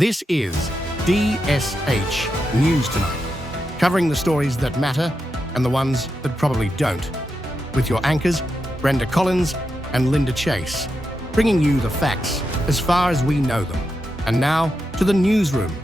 This is DSH News Tonight, covering the stories that matter and the ones that probably don't, with your anchors, Brenda Collins and Linda Chase, bringing you the facts as far as we know them. And now to the newsroom.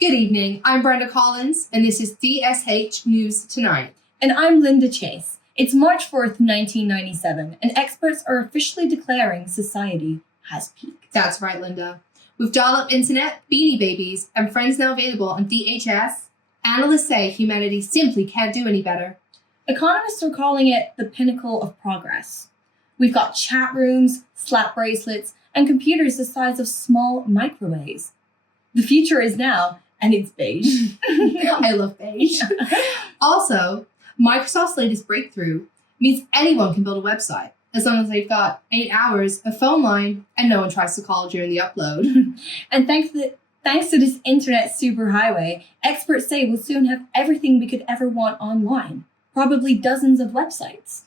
Good evening, I'm Brenda Collins, and this is DSH News Tonight. And I'm Linda Chase. It's March 4th, 1997, and experts are officially declaring society has peaked. That's right, Linda. With dial-up internet, Beanie Babies, and Friends now available on DHS, analysts say humanity simply can't do any better. Economists are calling it the pinnacle of progress. We've got chat rooms, slap bracelets, and computers the size of small microwaves. The future is now, and it's beige. I love beige. Also, Microsoft's latest breakthrough means anyone can build a website, as long as they've got 8 hours, a phone line, and no one tries to call during the upload. And thanks to this internet superhighway, experts say we'll soon have everything we could ever want online, probably dozens of websites.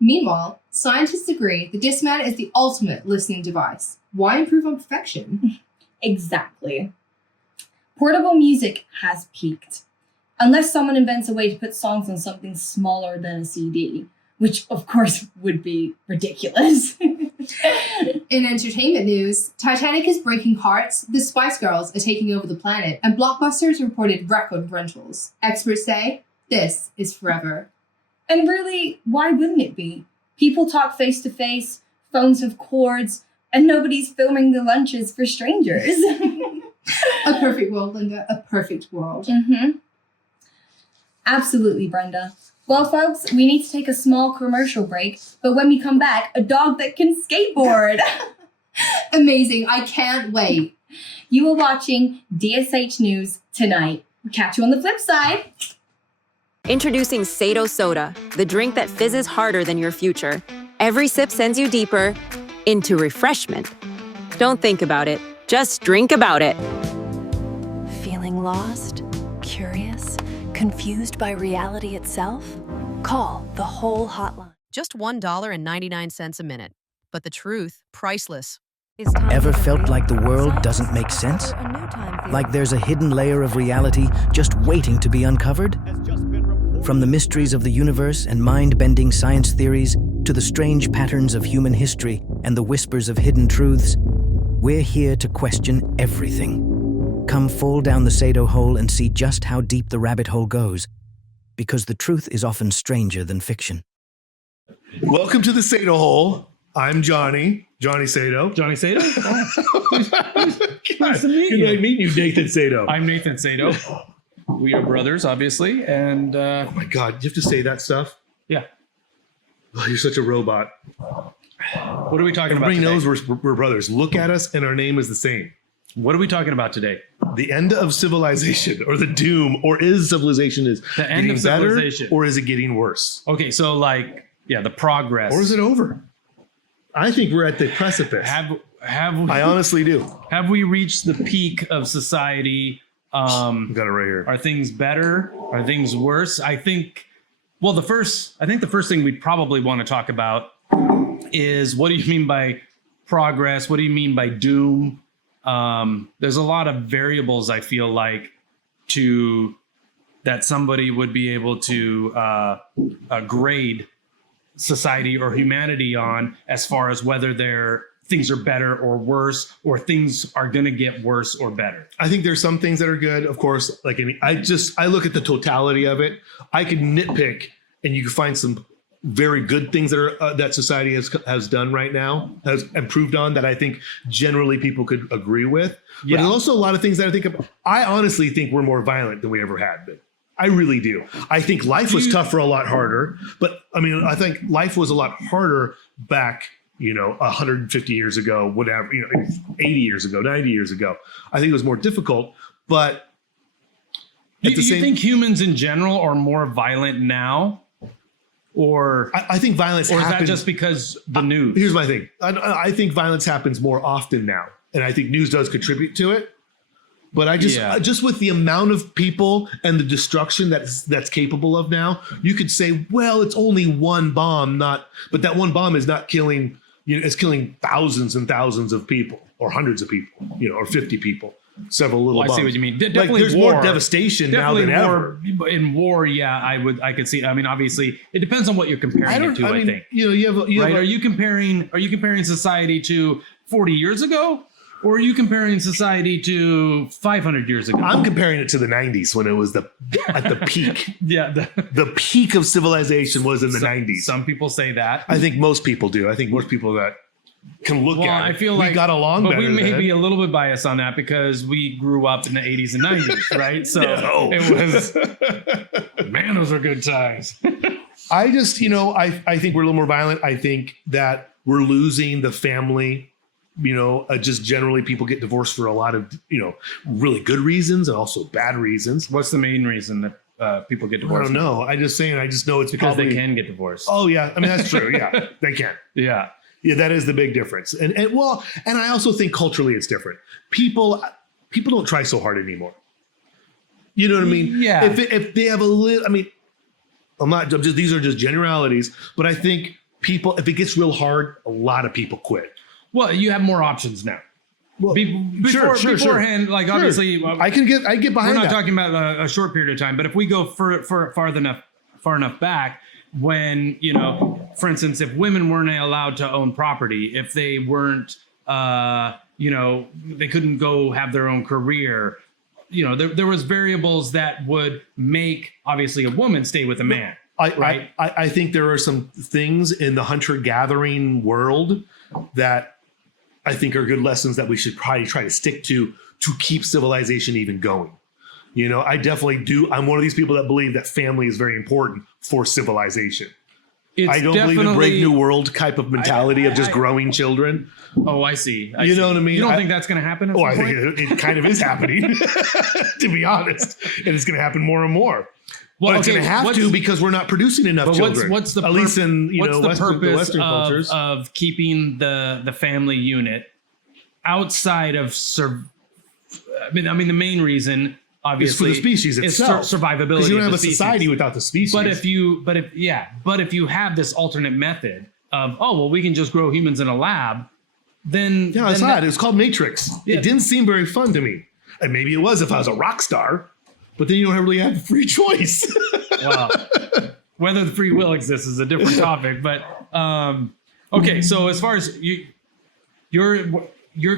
Meanwhile, scientists agree the Discman is the ultimate listening device. Why improve on perfection? Exactly. Portable music has peaked. Unless someone invents a way to put songs on something smaller than a CD, which of course would be ridiculous. In entertainment news, Titanic is breaking hearts, the Spice Girls are taking over the planet, and Blockbusters reported record rentals. Experts say this is forever. And really, why wouldn't it be? People talk face to face, phones have cords, and nobody's filming the lunches for strangers. A perfect world, Linda, a perfect world. Mm-hmm. Absolutely, Brenda. Well, folks, we need to take a small commercial break, but when we come back, a dog that can skateboard. Amazing. I can't wait. You are watching DSH News Tonight. Catch you on the flip side. Introducing Sato Soda, the drink that fizzes harder than your future. Every sip sends you deeper into refreshment. Don't think about it, just drink about it. Feeling lost? Curious? Confused by reality itself? Call the whole hotline. Just $1.99 a minute. But the truth, priceless. Ever felt like the world doesn't make sense? Like there's a hidden layer of reality just waiting to be uncovered? From the mysteries of the universe and mind-bending science theories to the strange patterns of human history and the whispers of hidden truths, we're here to question everything. Come fall down the Sato hole and see just how deep the rabbit hole goes, because the truth is often stranger than fiction. Welcome to the Sato hole. I'm Johnny Sato. Johnny Sato? Nice to meet you. Good to meet you, Nathan Sato. I'm Nathan Sato. We are brothers, obviously, and oh my God, you have to say that stuff? Yeah. Oh, you're such a robot. What are we talking about today? today? Everybody knows we're brothers. Look at us and our name is the same. What are we talking about today? The end of civilization, or the doom, or is civilization is the end getting of civilization, better, or is it getting worse? Okay, so the progress, or is it over? I think we're at the precipice. Have we, I honestly do. Have we reached the peak of society? Got it right here. Are things better? Are things worse? I think the first thing we'd probably want to talk about is, what do you mean by progress? What do you mean by doom? There's a lot of variables, I feel like, that somebody would be able to grade society or humanity on, as far as whether things are better or worse, or things are going to get worse or better. I think there's some things that are good, of course. I look at the totality of it. I could nitpick, and you can find some very good things that society has done right now, has improved on, that I think generally people could agree with. Yeah. But there's also a lot of things that I honestly think we're more violent than we ever had been. I really do. I think life was tougher, a lot harder. But I mean, I think life was a lot harder back, 150 years ago, whatever, 80 years ago, 90 years ago. I think it was more difficult. But do you think humans in general are more violent now? Or I think violence happens. Or is that just because the news? Here's my thing. I think violence happens more often now. And I think news does contribute to it. But just with the amount of people and the destruction that's capable of now, you could say, well, it's only one bomb, but that one bomb is not killing, it's killing thousands and thousands of people. or hundreds of people, or 50 people, several little Well, I see bombs. what you mean. Like, Definitely there's war. more devastation now than ever. In war, yeah, I could see. I mean, obviously, it depends on what you're comparing it to. I think. You have Right? Are you comparing society to 40 years ago, or are you comparing society to 500 years ago? I'm comparing it to the 90s when it was at the peak. Yeah, The peak of civilization was in the 90s. Some people say that. I think most people do. I think most people that can look at it. I feel we like got along but better we may then. be a little bit biased on that because we grew up in the 80s and 90s, right? So No. it was, man, those were good times. I just, I think we're a little more violent. I think that we're losing the family. Just generally people get divorced for a lot of, really good reasons and also bad reasons. What's the main reason that people get I divorced? don't know. I just know it's Because probably, they can get divorced. Oh yeah. I mean, that's true. Yeah, they can. Yeah. Yeah, that is the big difference. And I also think culturally it's different. People don't try so hard anymore. You know what I mean? Yeah. If they have a little, I mean, these are just generalities, but I think people, if it gets real hard, a lot of people quit. Well, you have more options now. Well, Beforehand, like Sure. obviously, I get behind we're not that. talking about a short period of time, but if we go far enough back, when for instance, if women weren't allowed to own property, if they weren't, they couldn't go have their own career, there was variables that would make obviously a woman stay with a man. Right? I think there are some things in the hunter-gathering world that I think are good lessons that we should probably try to stick to keep civilization even going. I definitely do. I'm one of these people that believe that family is very important for civilization. I don't believe in Brave New World type of mentality of just growing children. Oh, I see. You know what I mean? You don't think that's going to happen? I think it kind of is happening, to be honest. And it's going to happen more and more. Well, it's going to have to because we're not producing enough children. What's the at least in the purpose Western cultures of keeping the family unit outside of I mean the main reason obviously is for the species itself. Is survivability. Because you don't have a species. society without the species. But if you have this alternate method of we can just grow humans in a lab, then it's not. It was called Matrix. Yeah. It didn't seem very fun to me. And maybe it was if I was a rock star. But then you don't really have free choice. Well, whether the free will exists is a different topic. But okay, so as far as you're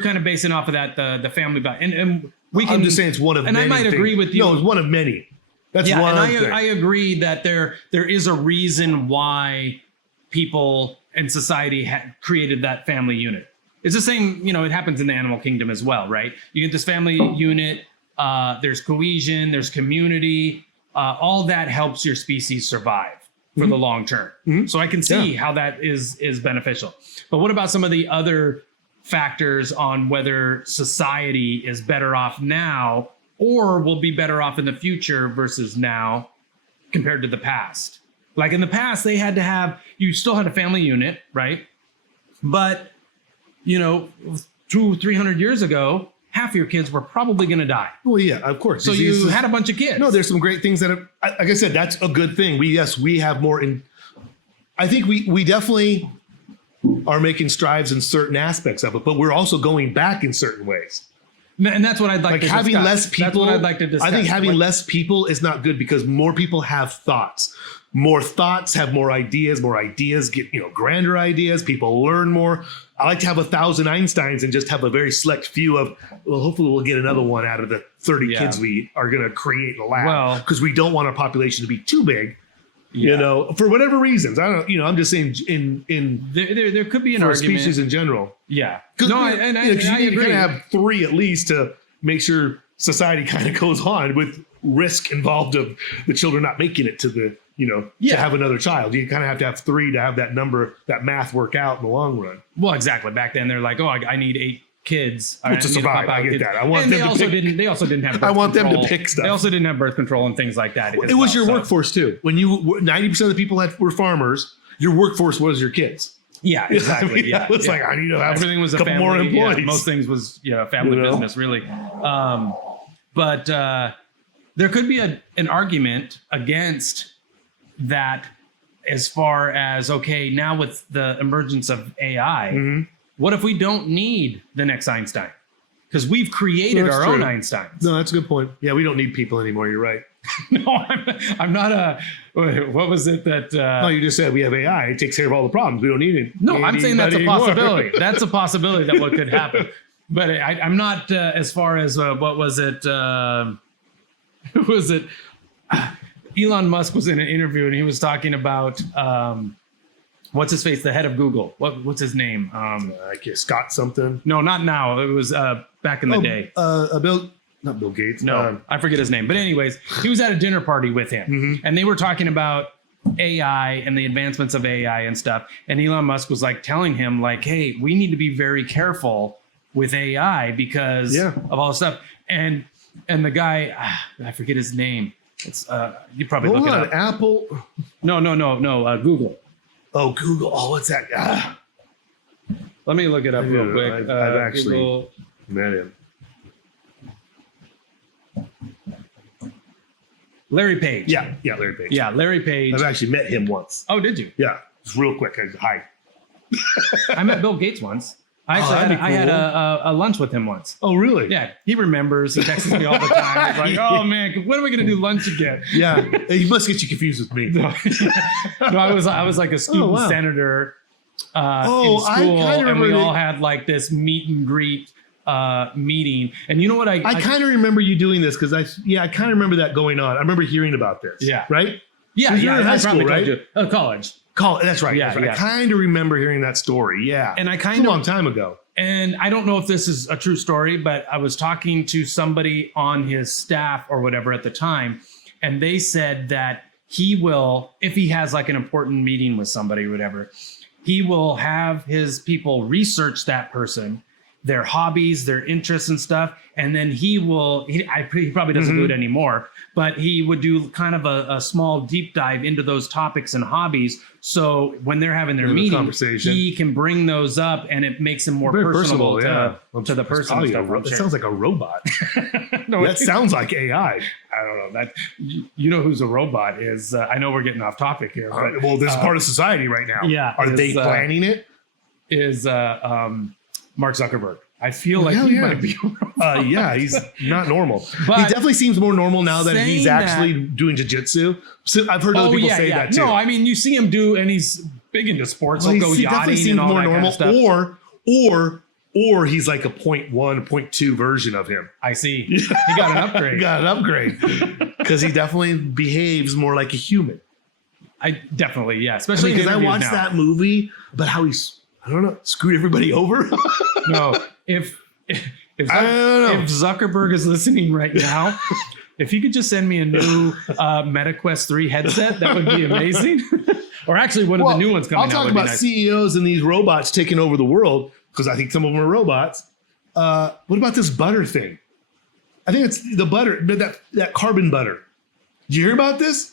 kind of basing off of that the family value, and we can. I'm just saying it's one of and many. And I might things. agree with you. No, it's one of many. That's one. And I agree that there is a reason why people and society created that family unit. It's the same. It happens in the animal kingdom as well, right? You get this family unit. There's cohesion, there's community, all that helps your species survive for the long term. Mm-hmm. So I can see how that is beneficial. But what about some of the other factors on whether society is better off now or will be better off in the future versus now compared to the past? Like in the past, you still had a family unit, right? But, 200-300 years ago, half your kids were probably going to die. Well, yeah, of course. So you had a bunch of kids. No, there's some great things that have, like I said, that's a good thing. We have more I think we definitely are making strides in certain aspects of it, but we're also going back in certain ways. And that's what I'd like to discuss. Having less people. That's what I'd like to discuss. I think having less people is not good because more people have thoughts. More thoughts have more ideas get, grander ideas. People learn more. I like to have 1,000 Einsteins and just have a very select few of, hopefully we'll get another one out of the 30 kids we are going to create in the lab. Because we don't want our population to be too big, for whatever reasons. I don't, I'm just saying there could be an argument. Species in general. Yeah. No, I agree. You kind of have 3 at least to make sure society kind of goes on with risk involved of the children not making it to the, to have another child. You kind of have to have 3 to have that number, that math work out in the long run. Well, exactly. Back then they're like, I need 8 kids to survive. I get that. I want and them to pick. They also didn't have birth I want control. them to pick stuff. They also didn't have birth control and things like that. It was your workforce too. When 90% of the people were farmers, your workforce was your kids. Yeah, exactly. Yeah, it's like I need to have everything was a couple family, more employees. Yeah, most things was family business really. But there could be an argument against that as far as now with the emergence of AI, what if we don't need the next Einstein? Because we've created our own Einsteins. No, that's a good point. Yeah, we don't need people anymore. You're right. No, I'm not a. What was it that? No, you just said we have AI. It takes care of all the problems. We don't need it. No, I'm saying that's a anymore. possibility. That's a possibility that what could happen. But I'm not as far as what was it? Who was it? Elon Musk was in an interview and he was talking about what's his face, the head of Google. What's his name? I guess Scott something. No, not now. It was back in the day. Not Bill Gates. No, I forget his name. But anyways, he was at a dinner party with him, and they were talking about AI and the advancements of AI and stuff. And Elon Musk was like telling him, like, "Hey, we need to be very careful with AI because of all the stuff." And the guy, I forget his name. It's you probably look it up. Apple. No. Google. Oh, Google. Oh, what's that? Let me look it up real quick. I've actually Google. met him. Larry Page. Yeah, Larry Page. Yeah, Larry Page. I've actually met him once. Oh, did you? Yeah, it's real quick. Hi. I met Bill Gates once. I had a lunch with him once. Oh, really? Yeah, he remembers. He texts me all the time. He's like, "Oh man, when are we gonna do lunch again?" Yeah, he must get you confused with me. No, I was like a student senator in school, and we all had like this meet and greet meeting. And you know what? I kind of remember you doing this because I kind of remember that going on. I remember hearing about this. Yeah. Right? Yeah. You're in high school, right? College. That's right. Yeah, I kind of remember hearing that story. Yeah. And it's a long time ago. And I don't know if this is a true story, but I was talking to somebody on his staff or whatever at the time, and they said that he will, if he has like an important meeting with somebody or whatever, he will have his people research that person, their hobbies, their interests and stuff. And then he probably doesn't do it anymore, but he would do kind of a small deep dive into those topics and hobbies. So when they're having their meeting, he can bring those up and it makes him more personable to the person. That sounds like a robot. No, that sounds like AI. I don't know. That you know who's a robot is. I know we're getting off topic here. But, well, this is part of society right now. Yeah. Are they planning it? Is Mark Zuckerberg. I feel like he might be a robot. Yeah, he's not normal. But he definitely seems more normal now that he's actually doing jiu-jitsu. So I've heard other people say that too. No, I mean, you see him do, and he's big into sports. He'll go yachting and all that kind of stuff. Or he's like a 0.1, 0.2 version of him. I see. He got an upgrade. He got an upgrade. Because he definitely behaves more like a human. Definitely, yeah. Especially because I watched that movie about how he's, I don't know, screwed everybody over. No, if Zuckerberg is listening right now, if he could just send me a new MetaQuest 3 headset, that would be amazing. Or actually, one of the new ones coming out. I'll talk about CEOs and these robots taking over the world, because I think some of them are robots. What about this butter thing? I think it's the butter, that carbon butter. Did you hear about this?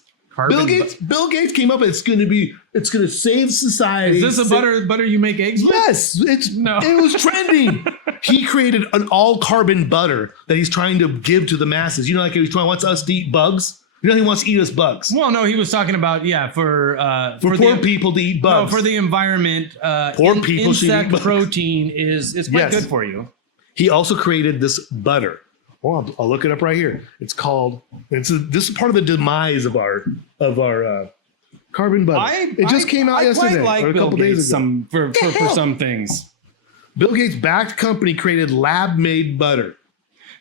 Bill Gates came up. It's going to save society. Is this a butter you make eggs with? Yes, it was trending. He created an all carbon butter that he's trying to give to the masses. You know, like he wants us to eat bugs. You know, he wants to eat us bugs. Well, no, he was talking about for poor people to eat bugs. No, for the environment. Poor people should eat bugs. Protein is quite good for you. He also created this butter. Well, I'll look it up right here. It's called. This is part of the demise of our carbon butter. It just came out yesterday, or a couple days ago. For some things. Bill Gates backed company created lab-made butter.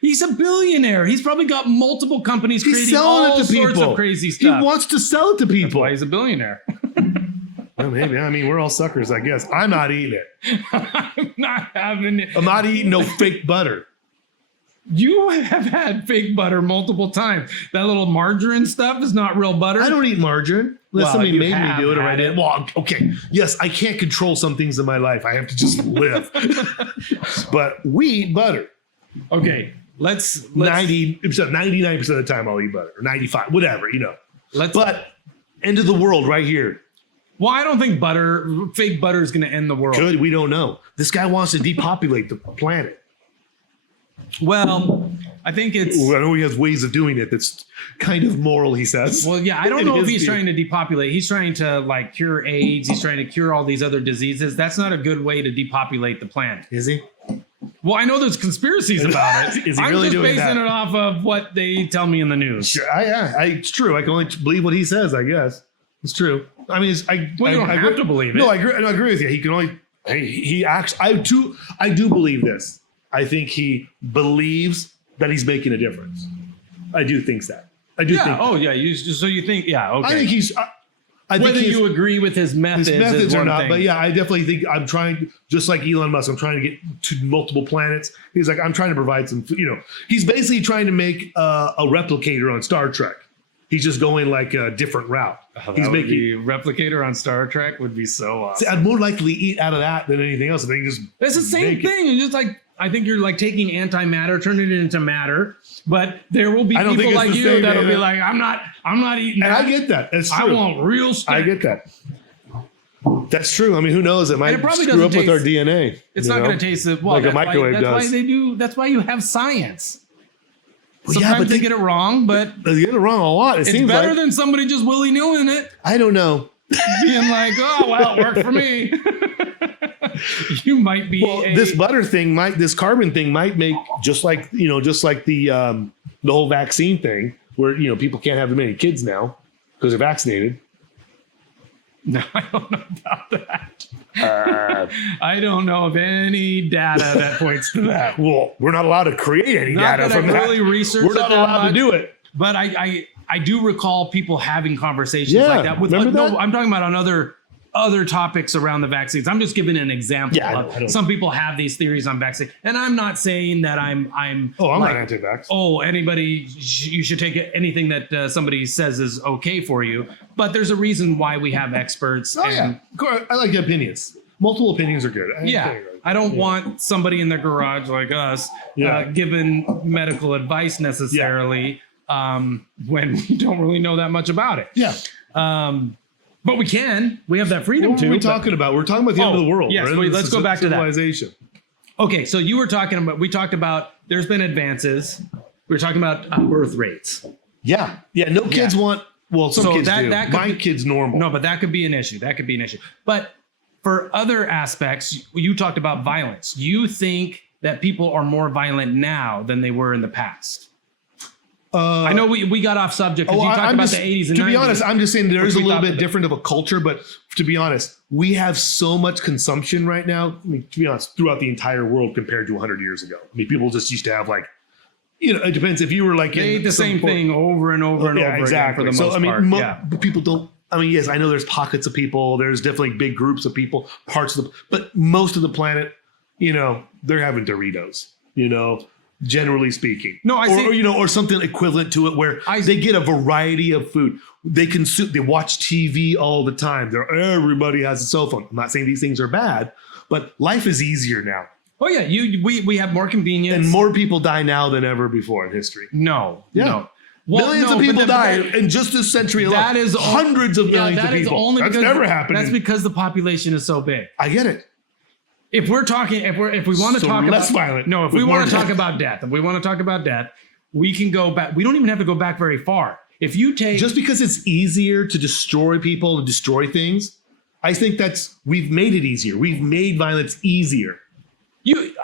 He's a billionaire. He's probably got multiple companies creating all sorts of crazy stuff. He wants to sell it to people. That's why he's a billionaire. Well, maybe. I mean, we're all suckers, I guess. I'm not eating it. I'm not having it. I'm not eating no fake butter. You have had fake butter multiple times. That little margarine stuff is not real butter. I don't eat margarine. Unless somebody made me do it, or I did. Well, okay. Yes, I can't control some things in my life. I have to just live. But we eat butter. Okay, let's 99% of the time I'll eat butter, or 95, whatever, you know. But end of the world right here. Well, I don't think fake butter is going to end the world. Good, we don't know. This guy wants to depopulate the planet. Well, I think it's. I know he has ways of doing it that's kind of moral, he says. Well, yeah, I don't know if he's trying to depopulate. He's trying to like cure AIDS. He's trying to cure all these other diseases. That's not a good way to depopulate the planet. Is he? Well, I know there's conspiracies about it. Is he I'm really just doing basing that? it off of what they tell me in the news. Sure, it's true. I can only believe what he says, I guess. It's true. I mean, Well, you don't have to believe it. No, I agree with you. He can only. He acts. I do believe this. I think he believes that he's making a difference. I do think that. I do think. Oh, yeah. So you think? Yeah. Okay. I think he's. I think whether you agree with his methods is or one not, thing. but yeah, I definitely think I'm trying, just like Elon Musk, I'm trying to get to multiple planets. He's like, I'm trying to provide some, he's basically trying to make a replicator on Star Trek. He's just going like a different route. He's making replicator on Star Trek would be so awesome. See, I'd more likely eat out of that than anything else. I think just it's the same thing. It's just like I think you're like taking antimatter, turning it into matter. But there will be people like you that'll be like, I'm not eating that. And I get that. That's true. I want real stuff. I get that. That's true. I mean, who knows? It might screw up with our DNA. It's not going to taste well. Like a microwave does. Why they do. That's why you have science. Well, Sometimes they get it wrong, but they get it wrong a lot. It's better than somebody just willy-nilly in it. I don't know. Being like, oh well, it worked for me. You might be. Well, this butter thing this carbon thing might make just like the whole vaccine thing, where people can't have as many kids now because they're vaccinated. No, I don't know about that. I don't know of any data that points to that. Well, we're not allowed to create any data from that. Really researched we're not allowed to do it. But I do recall people having conversations like that. Remember that? No, I'm talking about on other topics around the vaccines. I'm just giving an example. Yeah, I don't some people have these theories on vaccine, and I'm not saying that I'm not anti-vax. Oh, you should take anything that somebody says is okay for you. But there's a reason why we have experts. I like the opinions. Multiple opinions are good. I don't want somebody in their garage like us giving medical advice necessarily when we don't really know that much about it. Yeah. But we can. We have that freedom to. What are we talking about? We're talking about the end of the world. Yes, right? let's go back to that. Civilization. Okay, so we talked about there's been advances. We were talking about birth rates. Yeah. No kids want, some kids do. My kid's normal. No, but that could be an issue. But for other aspects, you talked about violence. You think that people are more violent now than they were in the past. I know we got off subject because you talked about the 80s and 90s. To be honest, I'm just saying there is a little bit different of a culture, but to be honest, we have so much consumption right now. I mean, to be honest, throughout the entire world compared to 100 years ago. I mean, people just used to have it depends if you were like... They ate the same thing over and over and over exactly. again for the most part. People don't... I mean, yes, I know there's pockets of people. There's definitely big groups of people, but most of the planet, they're having Doritos, generally speaking. No, or something equivalent to it where they get a variety of food. They watch TV all the time. Everybody has a cell phone. I'm not saying these things are bad, but life is easier now. Oh yeah, we have more convenience. And more people die now than ever before in history. No. Well, millions of people died in just this century alone. That is hundreds of millions of people. That's never happened. That's because the population is so big. I get it. If we're talking, if we want to talk less about violent. No, if we want to talk about death, we can go back. We don't even have to go back very far. If you take just because it's easier to destroy people, to destroy things, I think we've made it easier. We've made violence easier.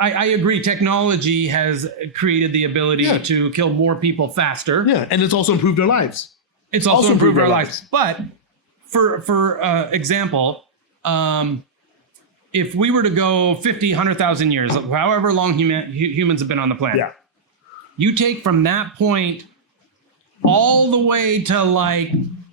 I agree. Technology has created the ability to kill more people faster. Yeah, and it's also improved our lives. It's also improved our lives. But for example, if we were to go 50, 100,000 years, however long humans have been on the planet, you take from that point all the way to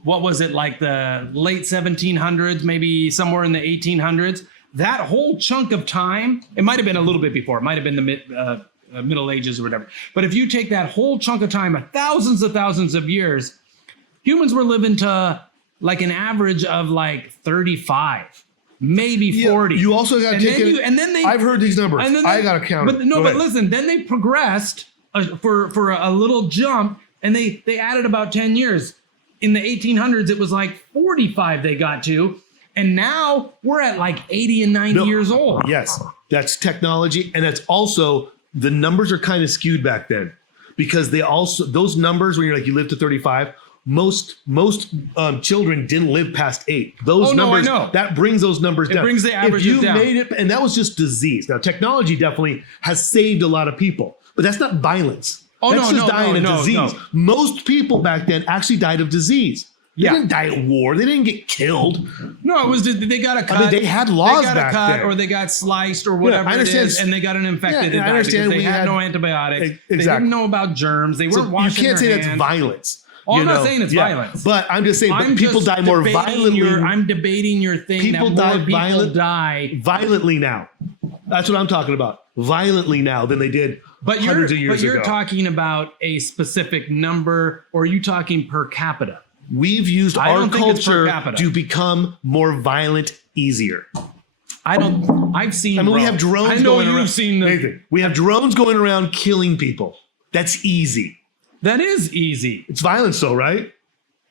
what was it, like the late 1700s, maybe somewhere in the 1800s, that whole chunk of time, it might have been a little bit before, it might have been the Middle Ages or whatever. But if you take that whole chunk of time, thousands of years, humans were living to an average of 35. Maybe 40. You also got to take it. I've heard these numbers. I got to count. But listen. Then they progressed for a little jump, and they added about 10 years. In the 1800s, it was 45 they got to, and now we're at 80 and 90 years old. Yes, that's technology, and that's also the numbers are kind of skewed back then because they also, those numbers when you're like, you live to 35, most children didn't live past 8. Those numbers, I know. that brings those numbers down. It brings the averages if you down. made it, and that was just disease. Now, technology definitely has saved a lot of people, but that's not violence. That's just dying of disease. No. Most people back then actually died of disease. They Yeah. didn't die at war. They didn't get killed. No, it was just, they got a cut. I mean, they had laws they got back a cut, then. or they got sliced, or whatever I it understand. is, and they got an infected. Yeah, I understand because they we had had- no antibiotics. They Exactly. didn't know about germs. They So weren't you washing can't their say that's hands. violence. Oh, I'm you not know? saying it's violence. But I'm just saying, I'm people just die more debating violently. I'm debating your thing. People that more die people die. violently now. That's what I'm talking about. Violently now than they did hundreds of years ago. But you're talking about a specific number, or are you talking per capita? We've used I our don't think it's per culture capita. to become more violent easier. I've seen. I mean, we have drones I know going you've around. seen Nathan, we have drones going around killing people. That's easy. That is easy. It's violence, though, right?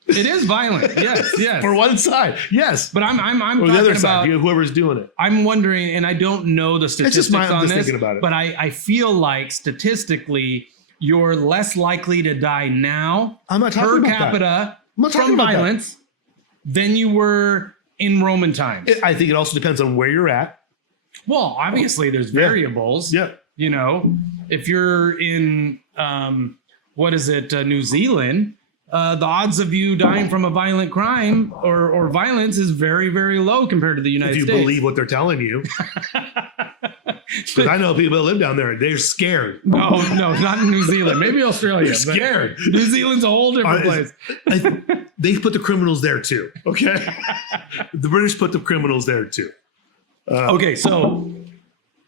It is violent. Yes, yes. For one side, yes. But I'm Or talking the other about side, whoever's doing it. I'm wondering, and I don't know the statistics I'm on just this, thinking about it. but I feel like statistically you're less likely to die now I'm not talking per about that. capita I'm not talking from about that. violence than you were in Roman times. I think it also depends on where you're at. Well, obviously there's variables. Yeah. You know, if you're in New Zealand, the odds of you dying from a violent crime or violence is very, very low compared to the United If you States. believe what they're telling you. Because I know people that live down there, they're scared. No, not in New Zealand. Maybe Australia. They're but scared. New Zealand's a whole different place. They put the criminals there too. Okay. The British put the criminals there too. Okay, so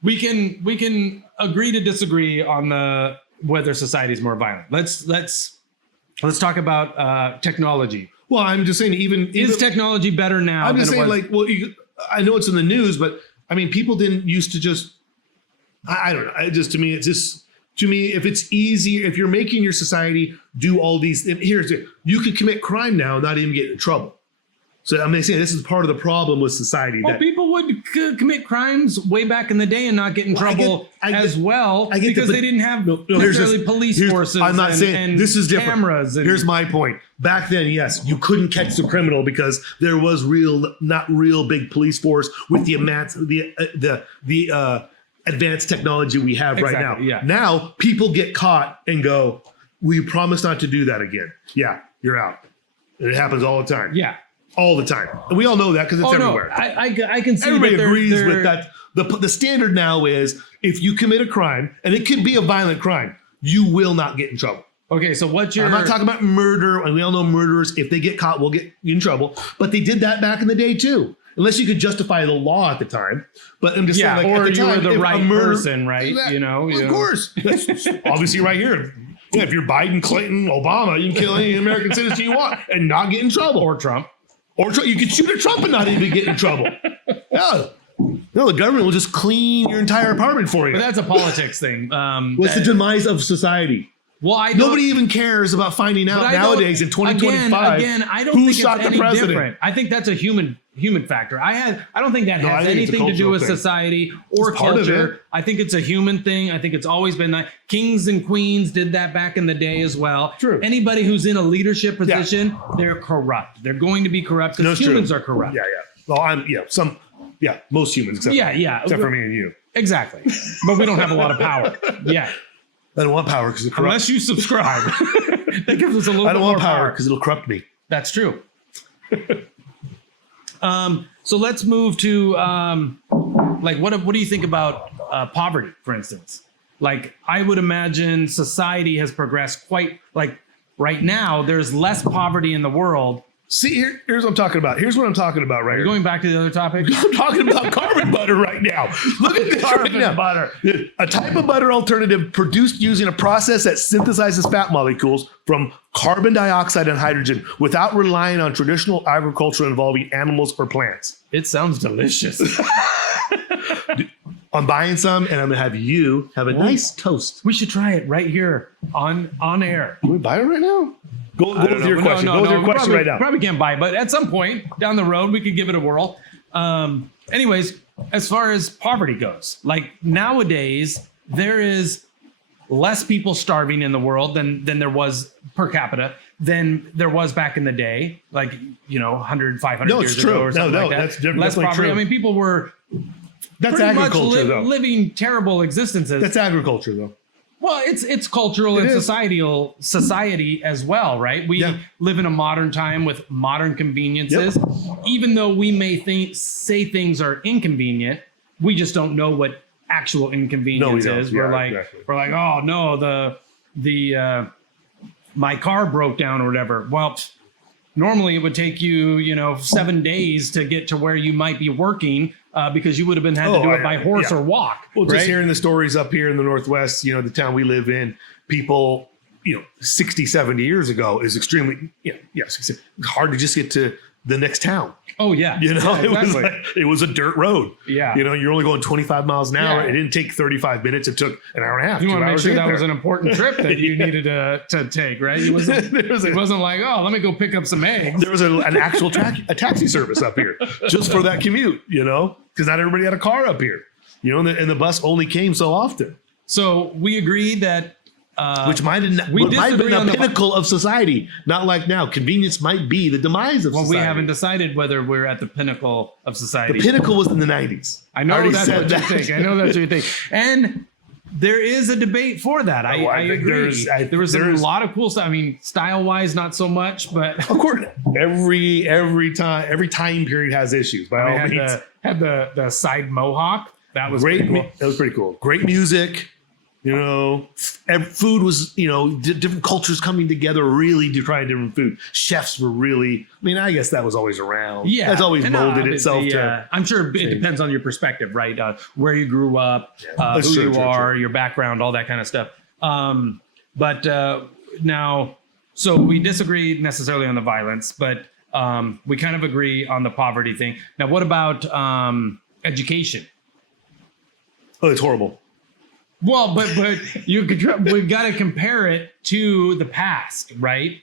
we can agree to disagree on the whether society is more violent. Let's talk about technology. Well, I'm just saying, even Is technology better now? I'm just than it saying, was? like, well, I know it's in the news, but I mean, people didn't used to just. I don't know. To me, if it's easy, if you're making your society do all these, you could commit crime now and not even get in trouble. So I'm saying this is part of the problem with society. Well, people would commit crimes way back in the day and not get in trouble because they didn't have necessarily police forces. I'm not saying and this is different. Cameras. Here's my point. Back then, yes, you couldn't catch the criminal because there was not real big police force with the advanced technology we have right now. Exactly, yeah. Now people get caught and go, "We promise not to do that again." Yeah, you're out. And it happens all the time. Yeah. All the time. And we all know that because it's everywhere. No, I can see Everybody that agrees with that. The standard now is if you commit a crime, and it could be a violent crime, you will not get in trouble. Okay, so what's your... I'm not talking about murder, and we all know murderers, if they get caught, will get in trouble. But they did that back in the day too. Unless you could justify the law at the time. But I'm just saying, like, or at the you time, were the if right a murder, person, right? Of course. That's obviously right here. Yeah, if you're Biden, Clinton, Obama, you can kill any American citizen you want and not get in trouble. Or Trump. You can shoot at Trump and not even get in trouble. No, the government will just clean your entire apartment for you. But that's a politics thing. What's the demise of society? Well, nobody even cares about finding out nowadays in 2025. Again, I don't who think shot it's the any president. different. I think that's a human factor. I don't think that No, I has think it's a anything to do cultural with thing. society or It's part of culture. it. I think it's a human thing. I think it's always been that. Kings and queens did that back in the day as well. True. Anybody who's in a leadership position, they're corrupt. They're going to be corrupt because humans are corrupt. Yeah. Well, most humans except for me and you. Exactly. But we don't have a lot of power. Yeah. I don't want power because it corrupts. Unless you subscribe. That gives us a little bit more power. I don't want power because it'll corrupt me. That's true. So let's move to what do you think about poverty, for instance? Like, I would imagine society has progressed quite, like, right now there's less poverty in the world. See, here's what I'm talking about. Here's what I'm talking about right Are you here. going back to the other topic? I'm talking about carbon butter right now. Look at this right now. Butter. A type of butter alternative produced using a process that synthesizes fat molecules from carbon dioxide and hydrogen without relying on traditional agriculture involving animals or plants. It sounds delicious. I'm buying some, and I'm gonna have you have a nice toast. We should try it right here on air. Can we buy it right now? Go with your question. Go with your question right now. Probably can't buy it, but at some point down the road, we could give it a whirl. Anyways, as far as poverty goes, like nowadays, there is less people starving in the world than there was per capita than there was back in the day, like, 100, 500 years ago or something like that. That's less definitely poverty. true. I mean, people were That's pretty much agriculture, though. living terrible existences. That's agriculture, though. Well, it's cultural and society as well, right? We live in a modern time with modern conveniences. Yep. Even though we may say things are inconvenient, we just don't know what actual inconvenience is. Yeah, we're like, oh no, the my car broke down or whatever. Well, normally it would take you, 7 days to get to where you might be working. Because you would have had to do it by horse or walk. Well, just hearing the stories up here in the Northwest, the town we live in, people, 60, 70 years ago is extremely, it's hard to just get to the next town. Oh, yeah. It was a dirt road. Yeah. You're only going 25 miles an hour. Yeah. It didn't take 35 minutes. It took an hour and a half. You want to make sure that was an important trip that you needed to take, right? It wasn't like, oh, let me go pick up some eggs. There was an actual a taxi service up here just for that commute, because not everybody had a car up here, and the bus only came so often. So we agree that which might have been the pinnacle of society. Not like now. Convenience might be the demise of society. Well, we haven't decided whether we're at the pinnacle of society. The pinnacle was in the 90s. I know that's what you think. I know that's what you think. And there is a debate for that. I agree. There was a lot of cool stuff. I mean, style-wise, not so much, but of course, every time period has issues. Had the side mohawk. That was great. Pretty cool. That was pretty cool. Great music. Food was, different cultures coming together really to try different food. Chefs were really, I guess that was always around. Yeah. That's always molded itself to. I'm sure it depends on your perspective, right? Where you grew up, who you are, your background, all that kind of stuff. But now, so we disagree necessarily on the violence, but we kind of agree on the poverty thing. Now, what about education? Oh, it's horrible. Well, but we've got to compare it to the past, right?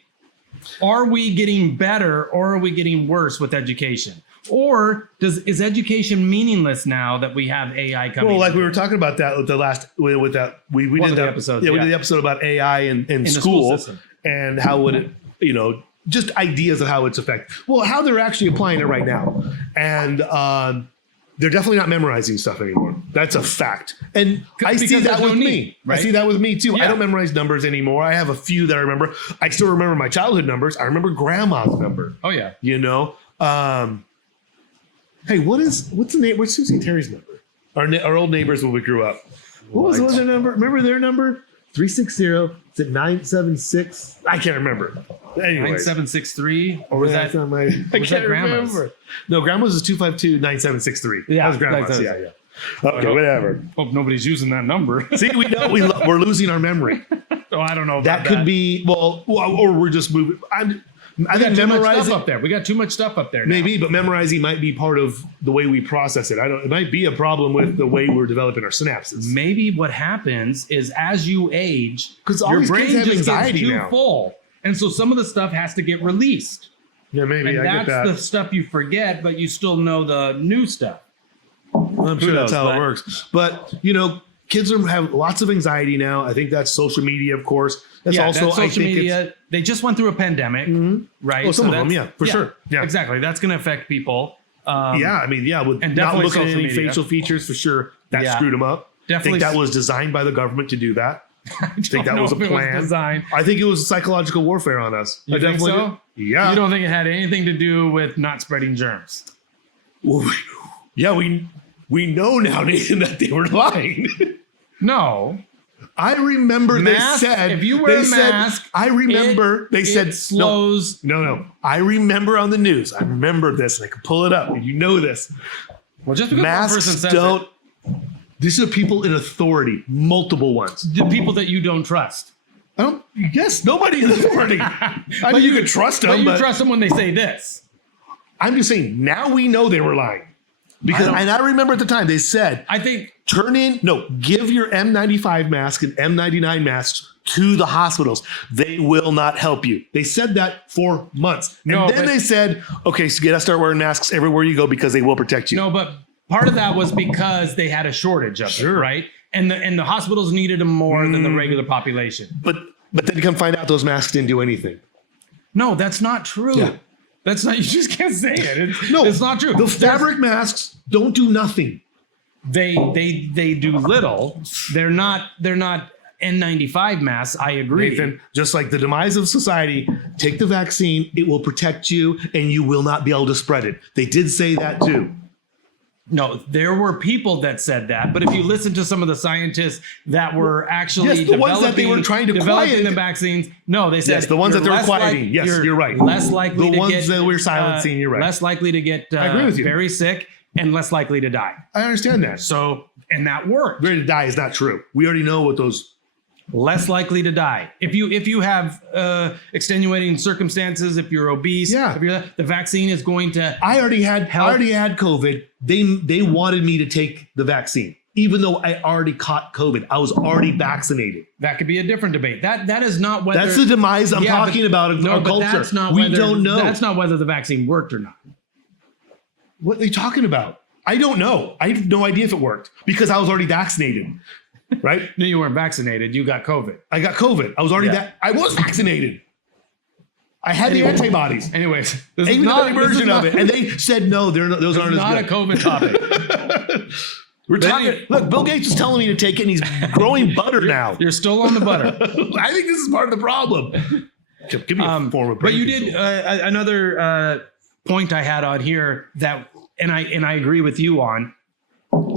Are we getting better or are we getting worse with education? Or is education meaningless now that we have AI coming? Well, like we were talking about that with the last we did that episode. Yeah, we did the episode about AI in school and how would it, just ideas of how it's affected. Well, how they're actually applying it right now, and they're definitely not memorizing stuff anymore. That's a fact. And I see that with me. Right? I see that with me too. Yeah. I don't memorize numbers anymore. I have a few that I remember. I still remember my childhood numbers. I remember grandma's number. Oh yeah. Hey, what's the name? What's Susie and Terry's number? Our old neighbors when we grew up. What was their number? Remember their number? 360. Is it 976? I can't remember. Anyway. 9763? Or was that I can't remember. No, grandma's is 252-9763. Yeah. That was grandma's. Yeah. Okay, whatever. Hope nobody's using that number. See, we know we're losing our memory. Oh, I don't know about that. Could be, or we're just moving. I think memorizing up there. We got too much stuff up there now. Maybe, but memorizing might be part of the way we process it. It might be a problem with the way we're developing our synapses. Maybe what happens is as you age, because your brain just gets too full, and so some of the stuff has to get released. Yeah, maybe. And that's the stuff you forget, but you still know the new stuff. I'm sure that's how it works. But kids have lots of anxiety now. I think that's social media, of course. That's social media. They just went through a pandemic, right? Well, some of them, for sure. Yeah, exactly. That's going to affect people. With not looking at any facial features, for sure. That screwed them up. Definitely. I think that was designed by the government to do that. I think that was a plan. I think it was psychological warfare on us. You think so? Yeah. You don't think it had anything to do with not spreading germs? Well, yeah, we know now, Nathan, that they were lying. No. I remember they said, if you wear a mask, they said slows. No. I remember on the news. I remember this. And I can pull it up. You know this. Well, just because masks one person says don't. It. These are people in authority, multiple ones. The people that you don't trust. Yes, nobody in authority. I mean, you can trust them. But you trust them when they say this. I'm just saying, now we know they were lying. Because I remember at the time they said, give your N95 mask and N99 masks to the hospitals. They will not help you. They said that for months. And then they said, okay, so you gotta start wearing masks everywhere you go because they will protect you. No, but part of that was because they had a shortage of it, right? and the hospitals needed them more than the regular population. But then you come find out those masks didn't do anything. No, that's not true. Yeah. That's not. You just can't say it. No, it's not true. The fabric masks don't do nothing. They do little. They're not N95 masks. I agree. Nathan, just like the demise of society, take the vaccine. It will protect you, and you will not be able to spread it. They did say that too. No, there were people that said that, but if you listen to some of the scientists that were actually the ones that they were trying to developing quiet the vaccines, no, they said yes, the ones that you're they're less quieting. Yes, you're right. Less likely the to ones get that we're silencing. You're right. Less likely to get I agree with you. very sick and less likely to die. I understand that. So, and that worked. Ready to die is not true. We already know what those. Less likely to die if you have extenuating circumstances. If you're obese, if the vaccine is going to. I already had COVID. They wanted me to take the vaccine, even though I already caught COVID. I was already vaccinated. That could be a different debate. That is not whether. That's the demise I'm talking about in our culture. That's not we whether, don't know. That's not whether the vaccine worked or not. What are you talking about? I don't know. I have no idea if it worked because I was already vaccinated. Right? No, you weren't vaccinated. You got COVID. I got COVID. I was already I was vaccinated. I had the antibodies. Anyways, this is not a version of it. And they said no, those aren't as good. Not a COVID topic. We're talking. Look, Bill Gates is telling me to take it, and he's growing butter now. You're still on the butter. I think this is part of the problem. Give me a form of. But you did another point I had on here that, and I agree with you on,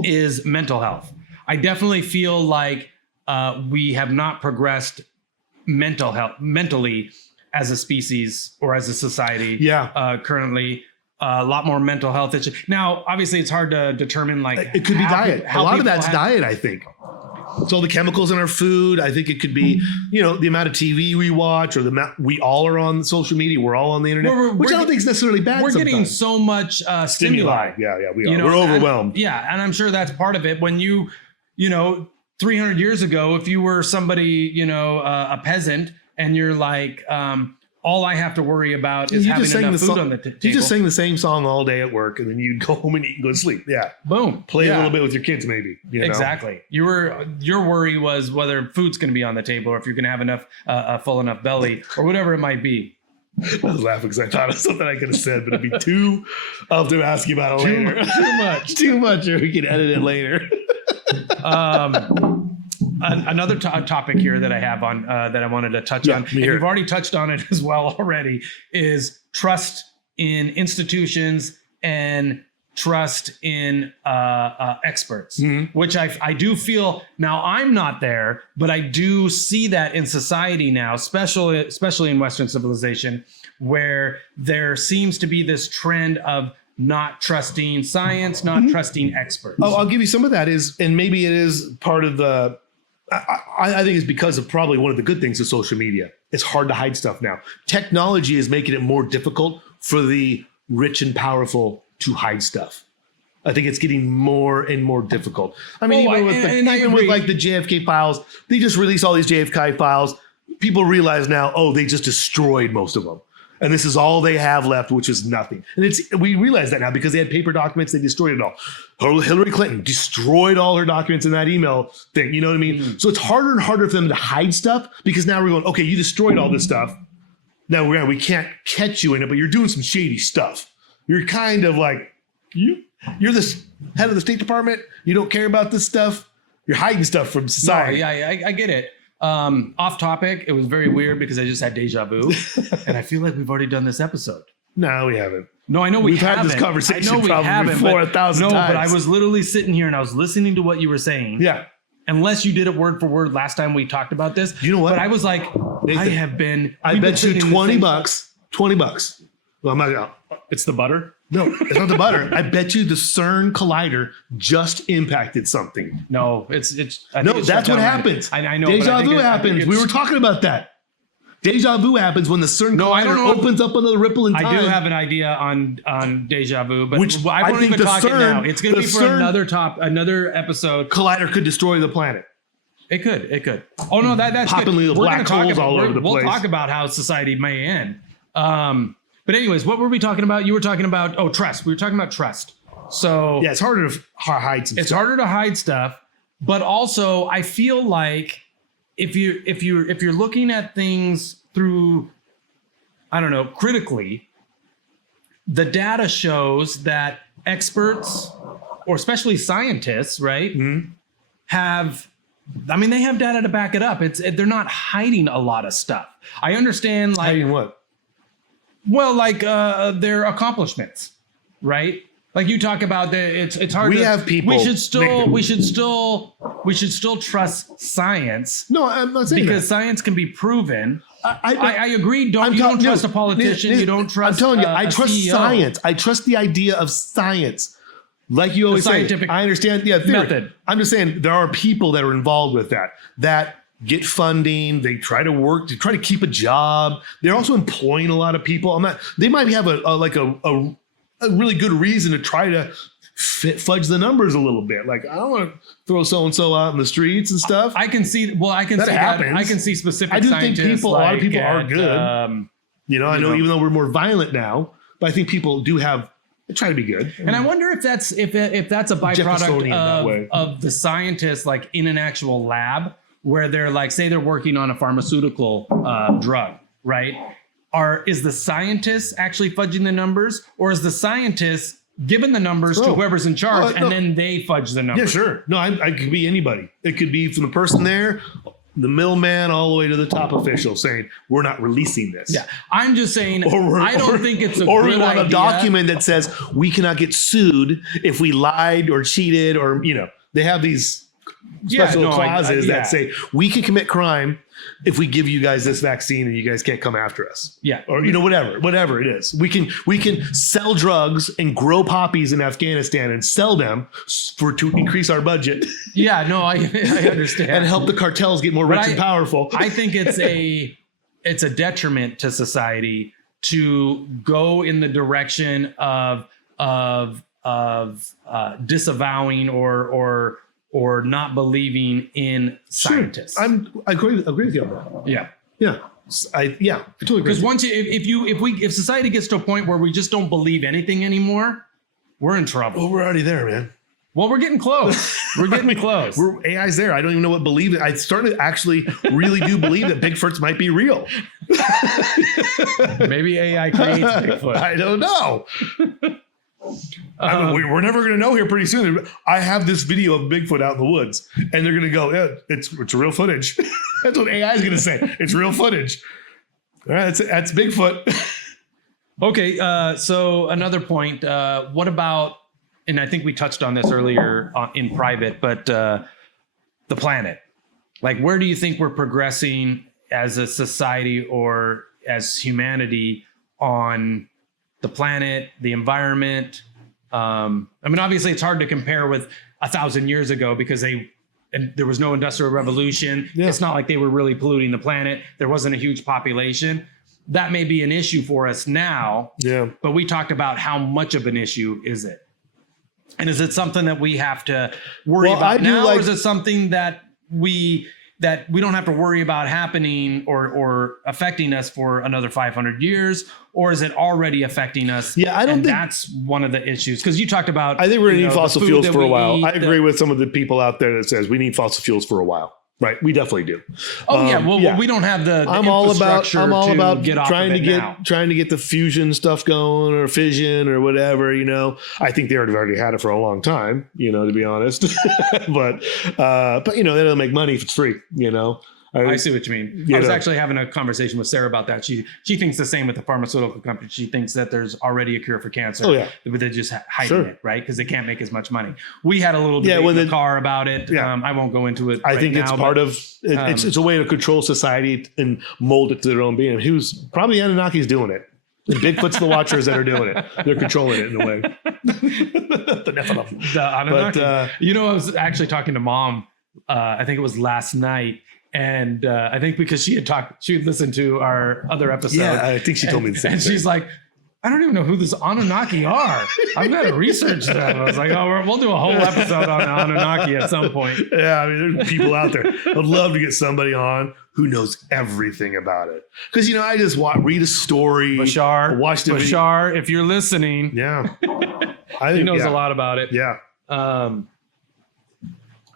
is mental health. I definitely feel like we have not progressed mentally as a species or as a society. Yeah. Currently, a lot more mental health issues. Now, obviously, it's hard to determine. Like it could be diet. A lot of that's diet, I think. So the chemicals in our food. I think it could be, the amount of TV we watch, or the amount we all are on social media. We're all on the internet, which I don't think is necessarily bad. We're getting so much stimuli. Yeah, we are. We're overwhelmed. And I'm sure that's part of it. When you 300 years ago, if you were somebody, a peasant, and you're like, all I have to worry about is having enough food on the table. You just sing the same song all day at work, and then you'd go home and eat and go to sleep. Yeah. Boom. Play a little bit with your kids, maybe. Exactly. Your worry was whether food's going to be on the table, or if you're going to have enough, a full enough belly, or whatever it might be. I was laughing because I thought of something I could have said, but it'd be too. I'll have to ask you about it later. Too much, or we can edit it later. Another topic here that I have on that I wanted to touch on, and you've already touched on it as well already, is trust in institutions and trust in experts, which I do feel now. I'm not there, but I do see that in society now, especially in Western civilization, where there seems to be this trend of not trusting science, not trusting experts. Oh, I'll give you some of that and maybe it is part of the. I think it's because of probably one of the good things of social media. It's hard to hide stuff now. Technology is making it more difficult for the rich and powerful to hide stuff. I think it's getting more and more difficult. I mean, even with like the JFK files, they just released all these JFK files. People realize now, they just destroyed most of them. And this is all they have left, which is nothing. And we realize that now because they had paper documents, they destroyed it all. Hillary Clinton destroyed all her documents in that email thing. You know what I mean? So it's harder and harder for them to hide stuff because now we're going, okay, you destroyed all this stuff. Now we can't catch you in it, but you're doing some shady stuff. You're kind of like, you're the head of the State Department. You don't care about this stuff. You're hiding stuff from society. No, I get it. Off topic, it was very weird because I just had deja vu, and I feel like we've already done this episode. No, we haven't. No, I know we've had this conversation probably 4,000 times. No, but I was literally sitting here and I was listening to what you were saying. Yeah. Unless you did it word for word last time we talked about this. You know what? But I was like, Nathan, I bet you $20. $20. Well, I'm not. It's the butter. No, it's not the butter. I bet you the CERN collider just impacted something. No, that's what happens. I know. Deja vu happens. We were talking about that. Deja vu happens when the CERN collider opens up another ripple in time. I do have an idea on deja vu, but I won't even talk it now. It's going to be for another episode. Collider could destroy the planet. It could. Oh no, that's popping good. Little black holes all over the place. We'll talk about how society may end. But anyways, what were we talking about? You were talking about trust. We were talking about trust. So yeah, it's harder to hide some stuff. It's harder to hide stuff, But also, I feel like if you're looking at things through, I don't know, critically, the data shows that experts, or especially scientists, right, have, I mean, they have data to back it up. They're not hiding a lot of stuff. I understand, like, hiding what? Well, like their accomplishments, right? Like you talk about it's hard. We have people. We should still trust science. No, I'm not saying because that. science can be proven. I agree. You don't trust a politician. You don't trust. I'm telling you, I trust CEO. science. I trust the idea of science. Like you always say, scientific I understand. Yeah, theory. method. I'm just saying there are people that are involved with that get funding. They try to work to try to keep a job. They're also employing a lot of people. They might have a really good reason to try to fudge the numbers a little bit. Like, I don't want to throw so and so out in the streets and stuff. I can see. Well, I can that see happens. that. I can see specific. I do think scientists a lot of like people are good. I know, even though we're more violent now, but I think people do have. They try to be good. And I wonder if that's a byproduct of the scientists, like in an actual lab, where they're like, say they're working on a pharmaceutical drug, right? Is the scientist actually fudging the numbers, or is the scientist giving the numbers to whoever's in charge and then they fudge the numbers? Yeah, sure. No, I could be anybody. It could be from the person there, the middleman, all the way to the top official saying, we're not releasing this. Yeah, I'm just saying, I don't think it's a or good we want idea. a document that says we cannot get sued if we lied or cheated, or, they have these special clauses that say we can commit crime if we give you guys this vaccine and you guys can't come after us. Yeah. Or, whatever it is. We can sell drugs and grow poppies in Afghanistan and sell them to increase our budget. Yeah, no, I understand. And help the cartels get more rich and powerful. I think it's a detriment to society to go in the direction of disavowing or not believing in scientists. Sure. I agree with you on that. Yeah. Yeah. I totally agree. Because if society gets to a point where we just don't believe anything anymore, we're in trouble. Well, we're already there, man. Well, we're getting close. We're getting close. AI's there. I don't even know what believe it. I started to actually really do believe that Bigfoots might be real. Maybe AI creates Bigfoot. I don't know. We're never going to know here pretty soon. I have this video of Bigfoot out in the woods, and they're going to go, yeah, it's real footage. That's what AI is going to say. It's real footage. All right, that's Bigfoot. Okay, so another point. What about, and I think we touched on this earlier in private, but the planet. Like, where do you think we're progressing as a society or as humanity on the planet, the environment? I mean, obviously it's hard to compare with 1,000 years ago because there was no industrial revolution. Yeah. It's not like they were really polluting the planet. There wasn't a huge population. That may be an issue for us now. Yeah. But we talked about how much of an issue is it? And is it something that we have to worry about now, or is it something that we don't have to worry about happening or affecting us for another 500 years? Or is it already affecting us? Yeah, I don't think that's one of the issues. Because you talked about, I think we're going to need fossil fuels for a while. I agree with some of the people out there that says we need fossil fuels for a while. Right, we definitely do. Oh well, we don't have the infrastructure to get off trying of it now. Trying to get the fusion stuff going, or fission, or whatever. I think they already had it for a long time. To be honest, but they don't make money if it's free. I see what you mean. I was actually having a conversation with Sarah about that. She thinks the same with the pharmaceutical company. She thinks that there's already a cure for cancer. Oh, yeah. But they're just hiding it, right? Because they can't make as much money. We had a little debate in the car about it. Yeah. I won't go into it I think it's part of, it's a way to control society and mold it to their own being. Who's probably the Anunnaki's doing it. The Bigfoot's the watchers that are doing it. They're controlling it in a way. The Nephilim. The Anunnaki. But, I was actually talking to Mom, I think it was last night. And I think because she had listened to our other episode. Yeah, I think she told me the same thing. And she's like, I don't even know who this Anunnaki are. I've got to research them. I was like, we'll do a whole episode on Anunnaki at some point. Yeah, I mean, there's people out there. I'd love to get somebody on who knows everything about it. Because, I just read a story. Watch the Bashar, if you're listening. Yeah. He knows a lot about it. Yeah.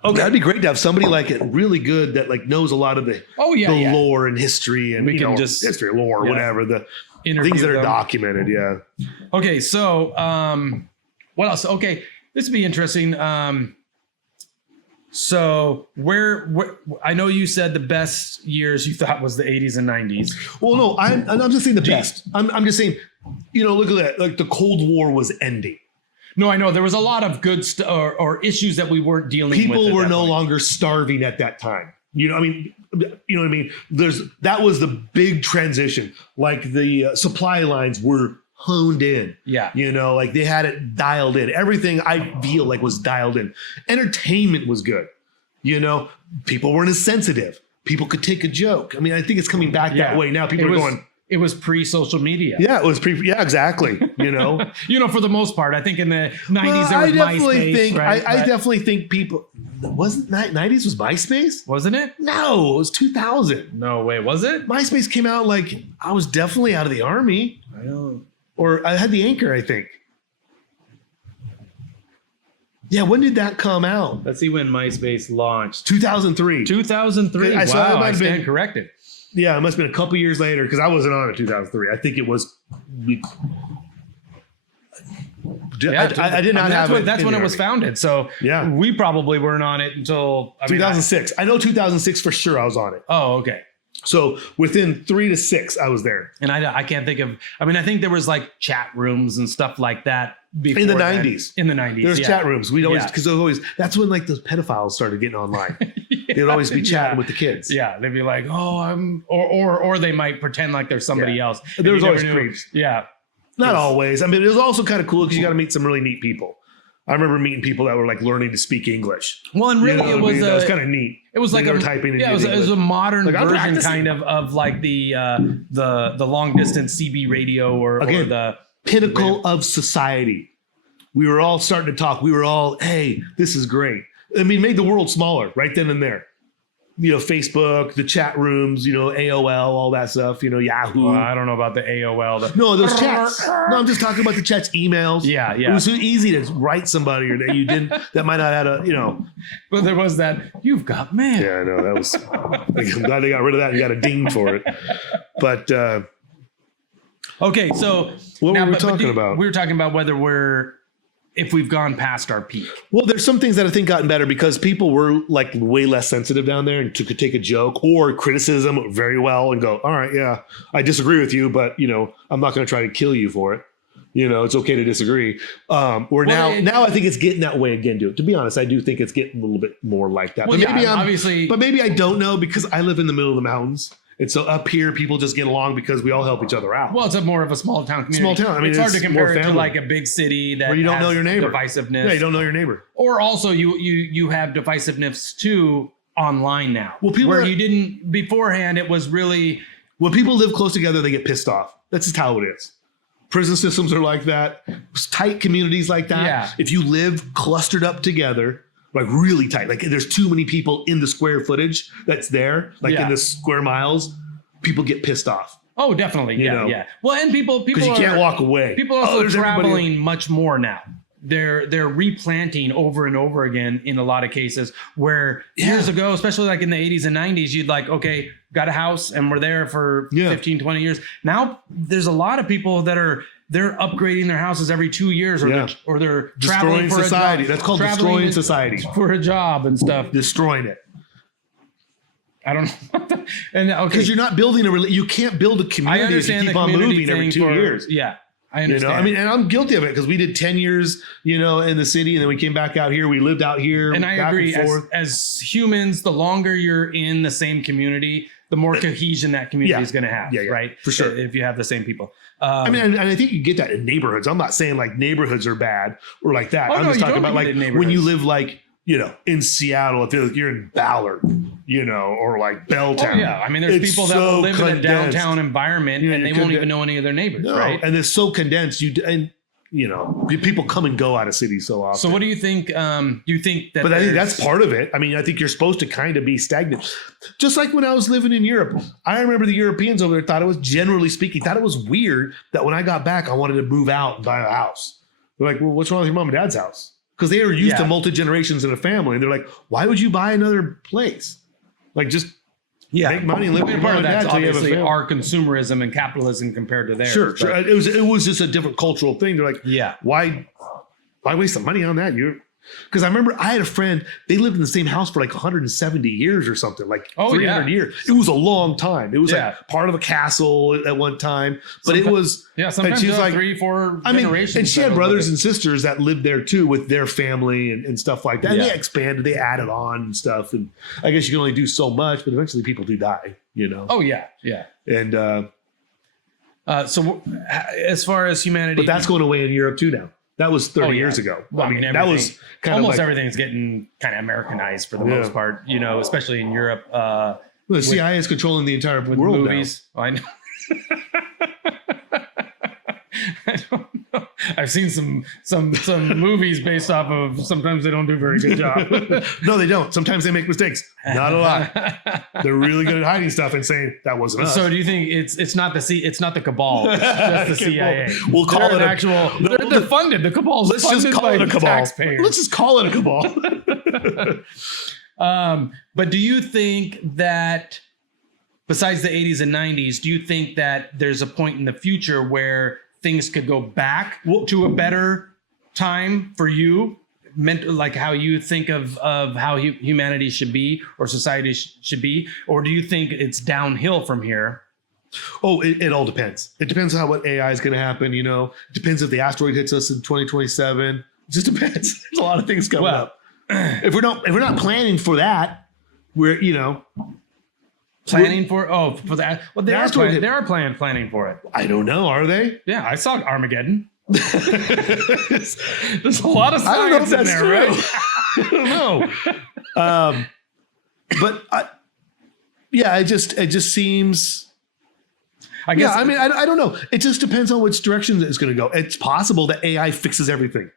Okay, that'd be great to have somebody like it really good that like knows a lot of the lore and history and we can just history, lore, whatever the interview things that are them. documented. Yeah. Okay, so what else? Okay, this would be interesting. So where I know you said the best years you thought was the 80s and 90s. Well, no, I'm just saying the best. I'm just saying, look at that. Like the Cold War was ending. No, I know there was a lot of good or issues that we weren't dealing with. People were no longer starving at that time. You know what I mean? That was the big transition. Like the supply lines were honed in. Yeah. Like they had it dialed in. Everything I feel like was dialed in. Entertainment was good. People weren't as sensitive. People could take a joke. I mean, I think it's coming back that way now. People are going. It was pre-social media. Yeah, it was yeah, exactly. For the most part, I think in the 90s there was MySpace, right? I definitely think people wasn't 90s was MySpace, wasn't it? No, it was 2000. No way, was it? MySpace came out like I was definitely out of the army. I know. Or I had the Anchor, I think. Yeah, when did that come out? Let's see when MySpace launched. 2003. 2003. I stand corrected. Yeah, it must have been a couple years later because I wasn't on it 2003. I think it was. I did not have it. That's when it was founded. So yeah, we probably weren't on it until 2006. I know 2006 for sure. I was on it. Oh, okay. So within 3 to 6, I was there. And I can't think of. I mean, I think there was like chat rooms and stuff like that before in the 90s. In the 90s, there's chat rooms. We'd always because that's when like those pedophiles started getting online. They'd always be chatting with the kids. Yeah, they'd be like, "Oh, I'm," or they might pretend like there's somebody else. There was always creeps. Yeah, not always. I mean, it was also kind of cool because you got to meet some really neat people. I remember meeting people that were like learning to speak English. Well, and really, it was that was kind of neat. It was like they were typing. Yeah, it was a modern version kind of like the long distance CB radio or the pinnacle of society. We were all starting to talk. We were all, hey, this is great. I mean, made the world smaller right then and there. Facebook, the chat rooms, AOL, all that stuff, Yahoo. Well, I don't know about the AOL. No, those chats. No, I'm just talking about the chats, emails. Yeah. It was so easy to write somebody or that you didn't, that might not have had But there was that, you've got mail. Yeah, I know. That was, I'm glad they got rid of that and got a ding for it. But, okay, so. What were we talking about? We were talking about if we've gone past our peak. Well, there's some things that I think gotten better because people were like way less sensitive down there and could take a joke or criticism very well and go, all right, yeah, I disagree with you, but I'm not going to try to kill you for it. It's okay to disagree. Now I think it's getting that way again. To be honest, I do think it's getting a little bit more like that. Well, but maybe I don't know because I live in the middle of the mountains. And so up here, people just get along because we all help each other out. Well, it's more of a small town community. Small town. I mean, it's hard to compare it to like a big city that where you don't know your neighbor. Divisiveness. Yeah, you don't know your neighbor. Or also you have divisiveness too online now. Well, you didn't beforehand. It was really when people live close together, they get pissed off. That's just how it is. Prison systems are like that. Tight communities like that. Yeah. If you live clustered up together. Like really tight. Like there's too many people in the square footage that's there. Like in the square miles, people get pissed off. Oh, definitely. Yeah. Well, and people because you can't walk away. People are also traveling much more now. They're replanting over and over again in a lot of cases where years ago, especially like in the 80s and 90s, you'd like, okay, got a house and we're there for 15, 20 years. Now there's a lot of people that they're upgrading their houses every 2 years or they're traveling for society. A job. That's called destroying society. For a job and stuff. Destroying it. I don't know. And because you're not building you can't build a community if you keep on moving every 2 years. Yeah. I understand. I mean, and I'm guilty of it because we did 10 years, in the city and then we came back out here. We lived out here. And I agree. As humans, the longer you're in the same community, the more cohesion that community is going to have, right? For sure. If you have the same people. I mean, and I think you get that in neighborhoods. I'm not saying like neighborhoods are bad or like that. I'm just talking about like when you live like, in Seattle, if you're in Ballard, or like Belltown. Oh, yeah. I mean, there's people that will live in a downtown environment and they won't even know any of their neighbors, right? And it's so condensed. People come and go out of cities so often. So what do you think? You think that? But I think that's part of it. I mean, I think you're supposed to kind of be stagnant. Just like when I was living in Europe, I remember the Europeans over there thought it was, generally speaking, thought it was weird that when I got back, I wanted to move out and buy a house. They're like, well, what's wrong with your mom and dad's house? because they were used to multi-generations in a family. And they're like, why would you buy another place? Like, just make money and live with your mom and dad until you have a family. Our consumerism and capitalism compared to theirs. Sure. It was just a different cultural thing. They're like, why waste the money on that? Because I remember I had a friend, they lived in the same house for like 170 years or something, like 300 years. It was a long time. It was like part of a castle at one time, but it was, sometimes she was like 3-4 generations. And she had brothers and sisters that lived there too with their family and stuff like that. And they expanded, they added on and stuff. And I guess you can only do so much, but eventually people do die, you know? Oh yeah. Yeah. And, so as far as humanity, but that's going away in Europe too now. That was 30 years ago. Well, I mean, that was kind almost of like, everything's getting kind of Americanized for the most part, you know, especially in Europe. The CIA is controlling the entire world movies. now. Oh, I know. I don't know. I've seen some movies based off of. Sometimes they don't do a very good job. No, they don't. Sometimes they make mistakes. Not a lot. They're really good at hiding stuff and saying that wasn't us. So do you think it's not the cabal? It's just the CIA. We'll call it actual. They're funded. The cabal's let's funded just call by it a cabal. taxpayers. Let's just call it a cabal. But do you think that besides the 80s and 90s, do you think that there's a point in the future where things could go back to a better time for you, like how you think of how humanity should be or society should be? Or do you think it's downhill from here? Oh, it all depends. It depends on what AI is going to happen. You know, it depends if the asteroid hits us in 2027. It just depends. There's a lot of things coming up. If we're not planning for that, we're, you know, planning for that. Well, they are planning for it. I don't know. Are they? Yeah, I saw Armageddon. There's a lot of science in there, right? I don't know. But it just seems. I guess. Yeah, I mean, I don't know. It just depends on which direction it's going to go. It's possible that AI fixes everything.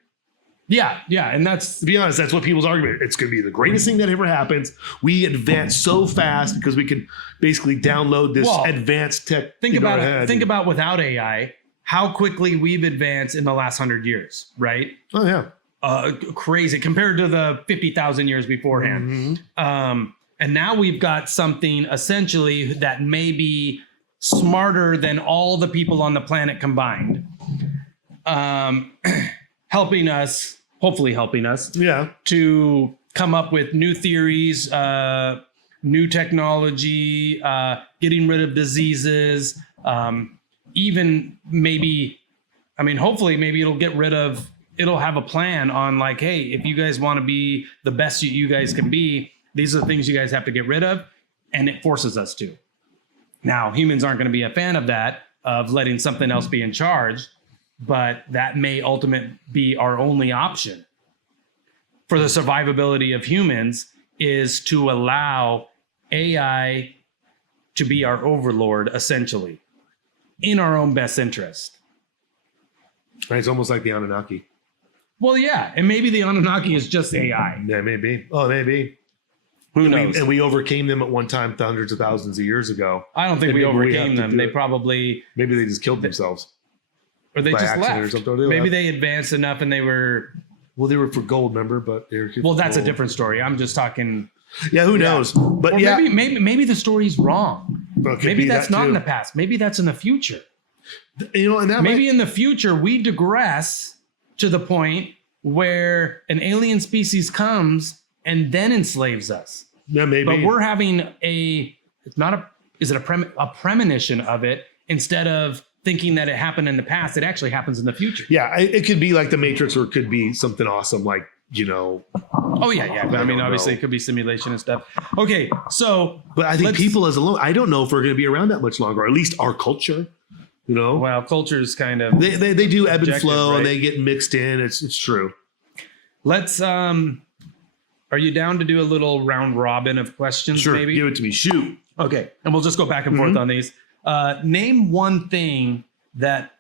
Yeah, and that's, to be honest, that's what people's argument. It's going to be the greatest thing that ever happens. We advance so fast because we can basically download this advanced tech. Think about it. Think about without AI, how quickly we've advanced in the last 100 years, right? Oh yeah, crazy compared to the 50,000 years beforehand. Mm-hmm. And now we've got something essentially that may be smarter than all the people on the planet combined, hopefully helping us to come up with new theories, new technology, getting rid of diseases, even maybe, I mean, hopefully maybe it'll have a plan on like, hey, if you guys want to be the best you guys can be, these are the things you guys have to get rid of. And it forces us to. Now, humans aren't going to be a fan of that, of letting something else be in charge. But that may ultimately be our only option for the survivability of humans, is to allow AI to be our overlord, essentially, in our own best interest. It's almost like the Anunnaki. Well, yeah, and maybe the Anunnaki is just AI. Yeah, maybe. Oh, maybe. Who knows? And we overcame them at one time hundreds of thousands of years ago. I don't think we overcame them. They probably... Maybe they just killed themselves. Or they just left. Maybe they advanced enough and they were... Well, they were for gold, remember? But they were... Well, that's a different story. I'm just talking... Yeah, who knows? But maybe the story's wrong. Maybe that's not in the past. Maybe that's in the future. You know, and that maybe in the future we digress to the point where an alien species comes and then enslaves us. Yeah, maybe. But we're having a premonition of it instead of thinking that it happened in the past. It actually happens in the future. Yeah, it could be like the Matrix, or it could be something awesome like, you know. Oh yeah. I mean, obviously it could be simulation and stuff. Okay, so but I think people as alone, I don't know if we're going to be around that much longer, or at least our culture. You know, well, culture's kind of they do ebb and flow, right? And they get mixed in. It's true. Let's are you down to do a little round robin of questions? Sure, maybe? Give it to me. Shoot. Okay, and we'll just go back and forth on these. Name one thing that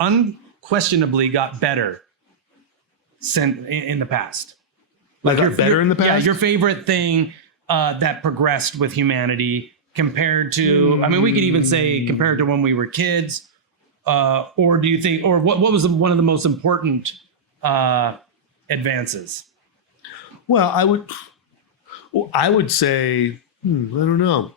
unquestionably got better in the past. Like better in the past? Yeah, your favorite thing that progressed with humanity compared to, I mean, we could even say compared to when we were kids, or do you think, or what was one of the most important advances? Well, I would say, I don't know.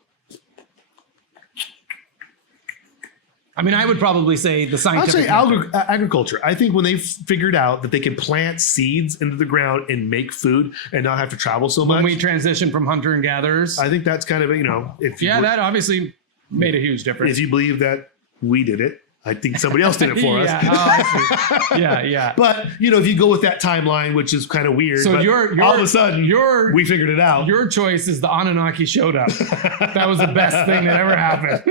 I mean, I would probably say the I'd scientific say method. agriculture. I think when they figured out that they could plant seeds into the ground and make food and not have to travel so much. When we transition from hunter and gatherers. I think that's kind of, That obviously made a huge difference. If you believe that we did it, I think somebody else did it for us. Yeah. But, if you go with that timeline, which is kind of weird, So but all of a sudden, we figured it out. Your choice is the Anunnaki showed up. That was the best thing that ever happened.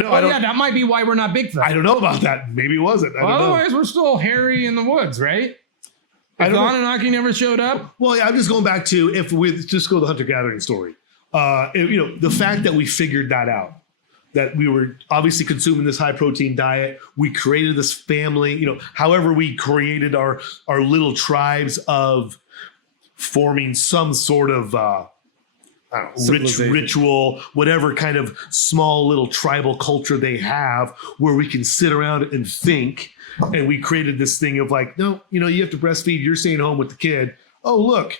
That might be why we're not Bigfoot. I don't know about that. Maybe it wasn't. I don't know. Otherwise, we're still hairy in the woods, right? If the Anunnaki never showed up? Well, yeah, I'm just going back to, if we just go to the hunter-gathering story. The fact that we figured that out, that we were obviously consuming this high protein diet. We created this family, however we created our little tribes of forming some sort of ritual, whatever kind of small little tribal culture they have, where we can sit around and think. And we created this thing of like, no, you have to breastfeed. You're staying home with the kid. Oh, look.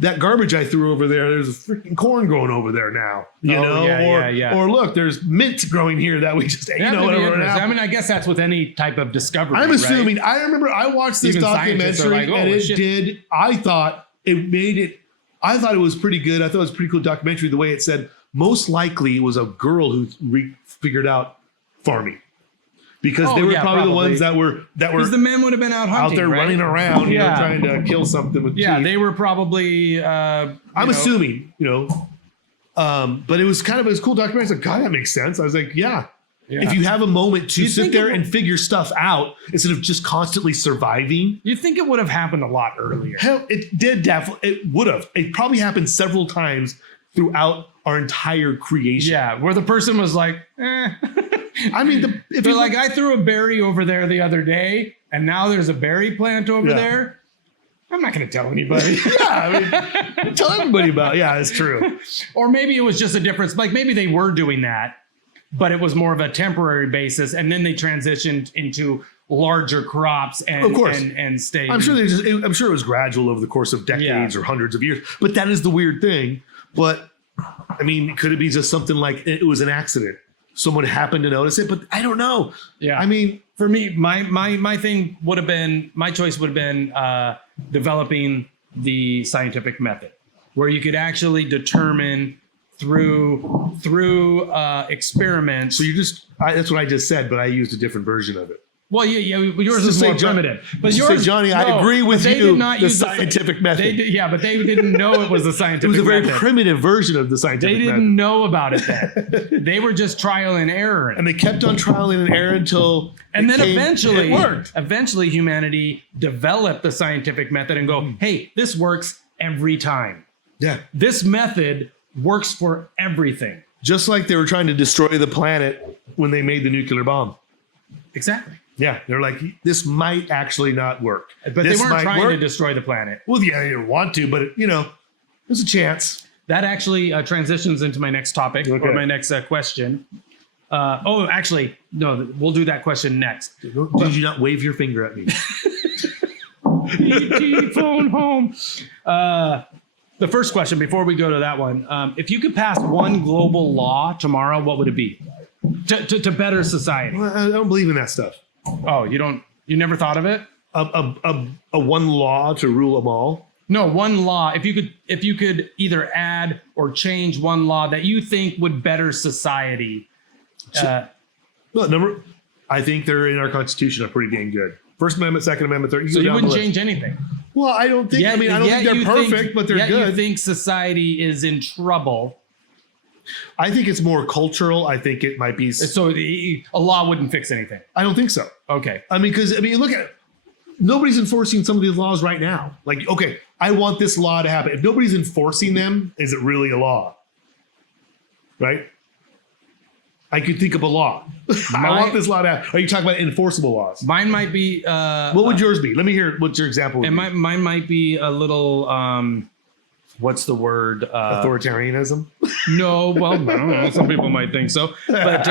That garbage I threw over there, there's a freaking corn growing over there now. Or look, there's mint growing here that we just ate. Whatever. I mean, I guess that's with any type of discovery. I'm assuming. Right? I remember I watched this documentary and it did. I thought it was pretty good. I thought it was a pretty cool documentary. The way it said, most likely it was a girl who figured out farming. Because they were probably the ones that were because the men would have been out hunting, out there running around, trying to kill something with teeth. They were probably. I'm assuming, but it was kind of a cool documentary. I was like, God, that makes sense. I was like, yeah. If you have a moment to sit there and figure stuff out instead of just constantly surviving, you think it would have happened a lot earlier. Hell, it did definitely. It would have. It probably happened several times throughout our entire creation. Yeah, where the person was like, I mean, I threw a berry over there the other day, and now there's a berry plant over there. I'm not going to tell anybody. Tell everybody about it. Yeah, it's true. Or maybe it was just a difference. Like maybe they were doing that, but it was more of a temporary basis, and then they transitioned into larger crops and of course. and stayed. I'm sure it was gradual over the course of decades or hundreds of years. But that is the weird thing. But I mean, could it be just something like it was an accident? Someone happened to notice it, but I don't know. Yeah. I mean, for me, my thing would have been, my choice would have been developing the scientific method, where you could actually determine through experiments. So that's what I just said, but I used a different version of it. Well, yours is more primitive. But yours, Johnny, I agree with you. Did not use scientific method. But they didn't know it was the scientific method. It was a very primitive version of the scientific method. They didn't know about it then. They were just trial and error. And they kept on trial and error until eventually it worked. Eventually, humanity developed the scientific method and go, hey, this works every time. Yeah. This method works for everything. Just like they were trying to destroy the planet when they made the nuclear bomb. Exactly. Yeah, they're like, this might actually not work. But they weren't trying to destroy the planet. Well, yeah, they didn't want to, but, there's a chance. That actually transitions into my next topic or my next question. Actually, no, we'll do that question next. Did you not wave your finger at me? E.T. phone home. The first question, before we go to that one, if you could pass one global law tomorrow, what would it be to better society? Well, I don't believe in that stuff. Oh, you never thought of it? A one law to rule them all? No, one law. If you could either add or change one law that you think would better society. I think they're in our Constitution are pretty dang good. First Amendment, Second Amendment, Third. So you wouldn't change anything? Well, I don't think. I don't think they're perfect, but they're good. You think society is in trouble? I think it's more cultural. I think it might be. So a law wouldn't fix anything. I don't think so. Okay. Because look at it. Nobody's enforcing some of these laws right now. Like, okay, I want this law to happen. If nobody's enforcing them, is it really a law? Right? I could think of a law. I want this law to happen. Are you talking about enforceable laws? Mine might be. What would yours be? Let me hear what your example would be. Mine might be a little. What's the word? Authoritarianism? No, well, I don't know. Some people might think so. But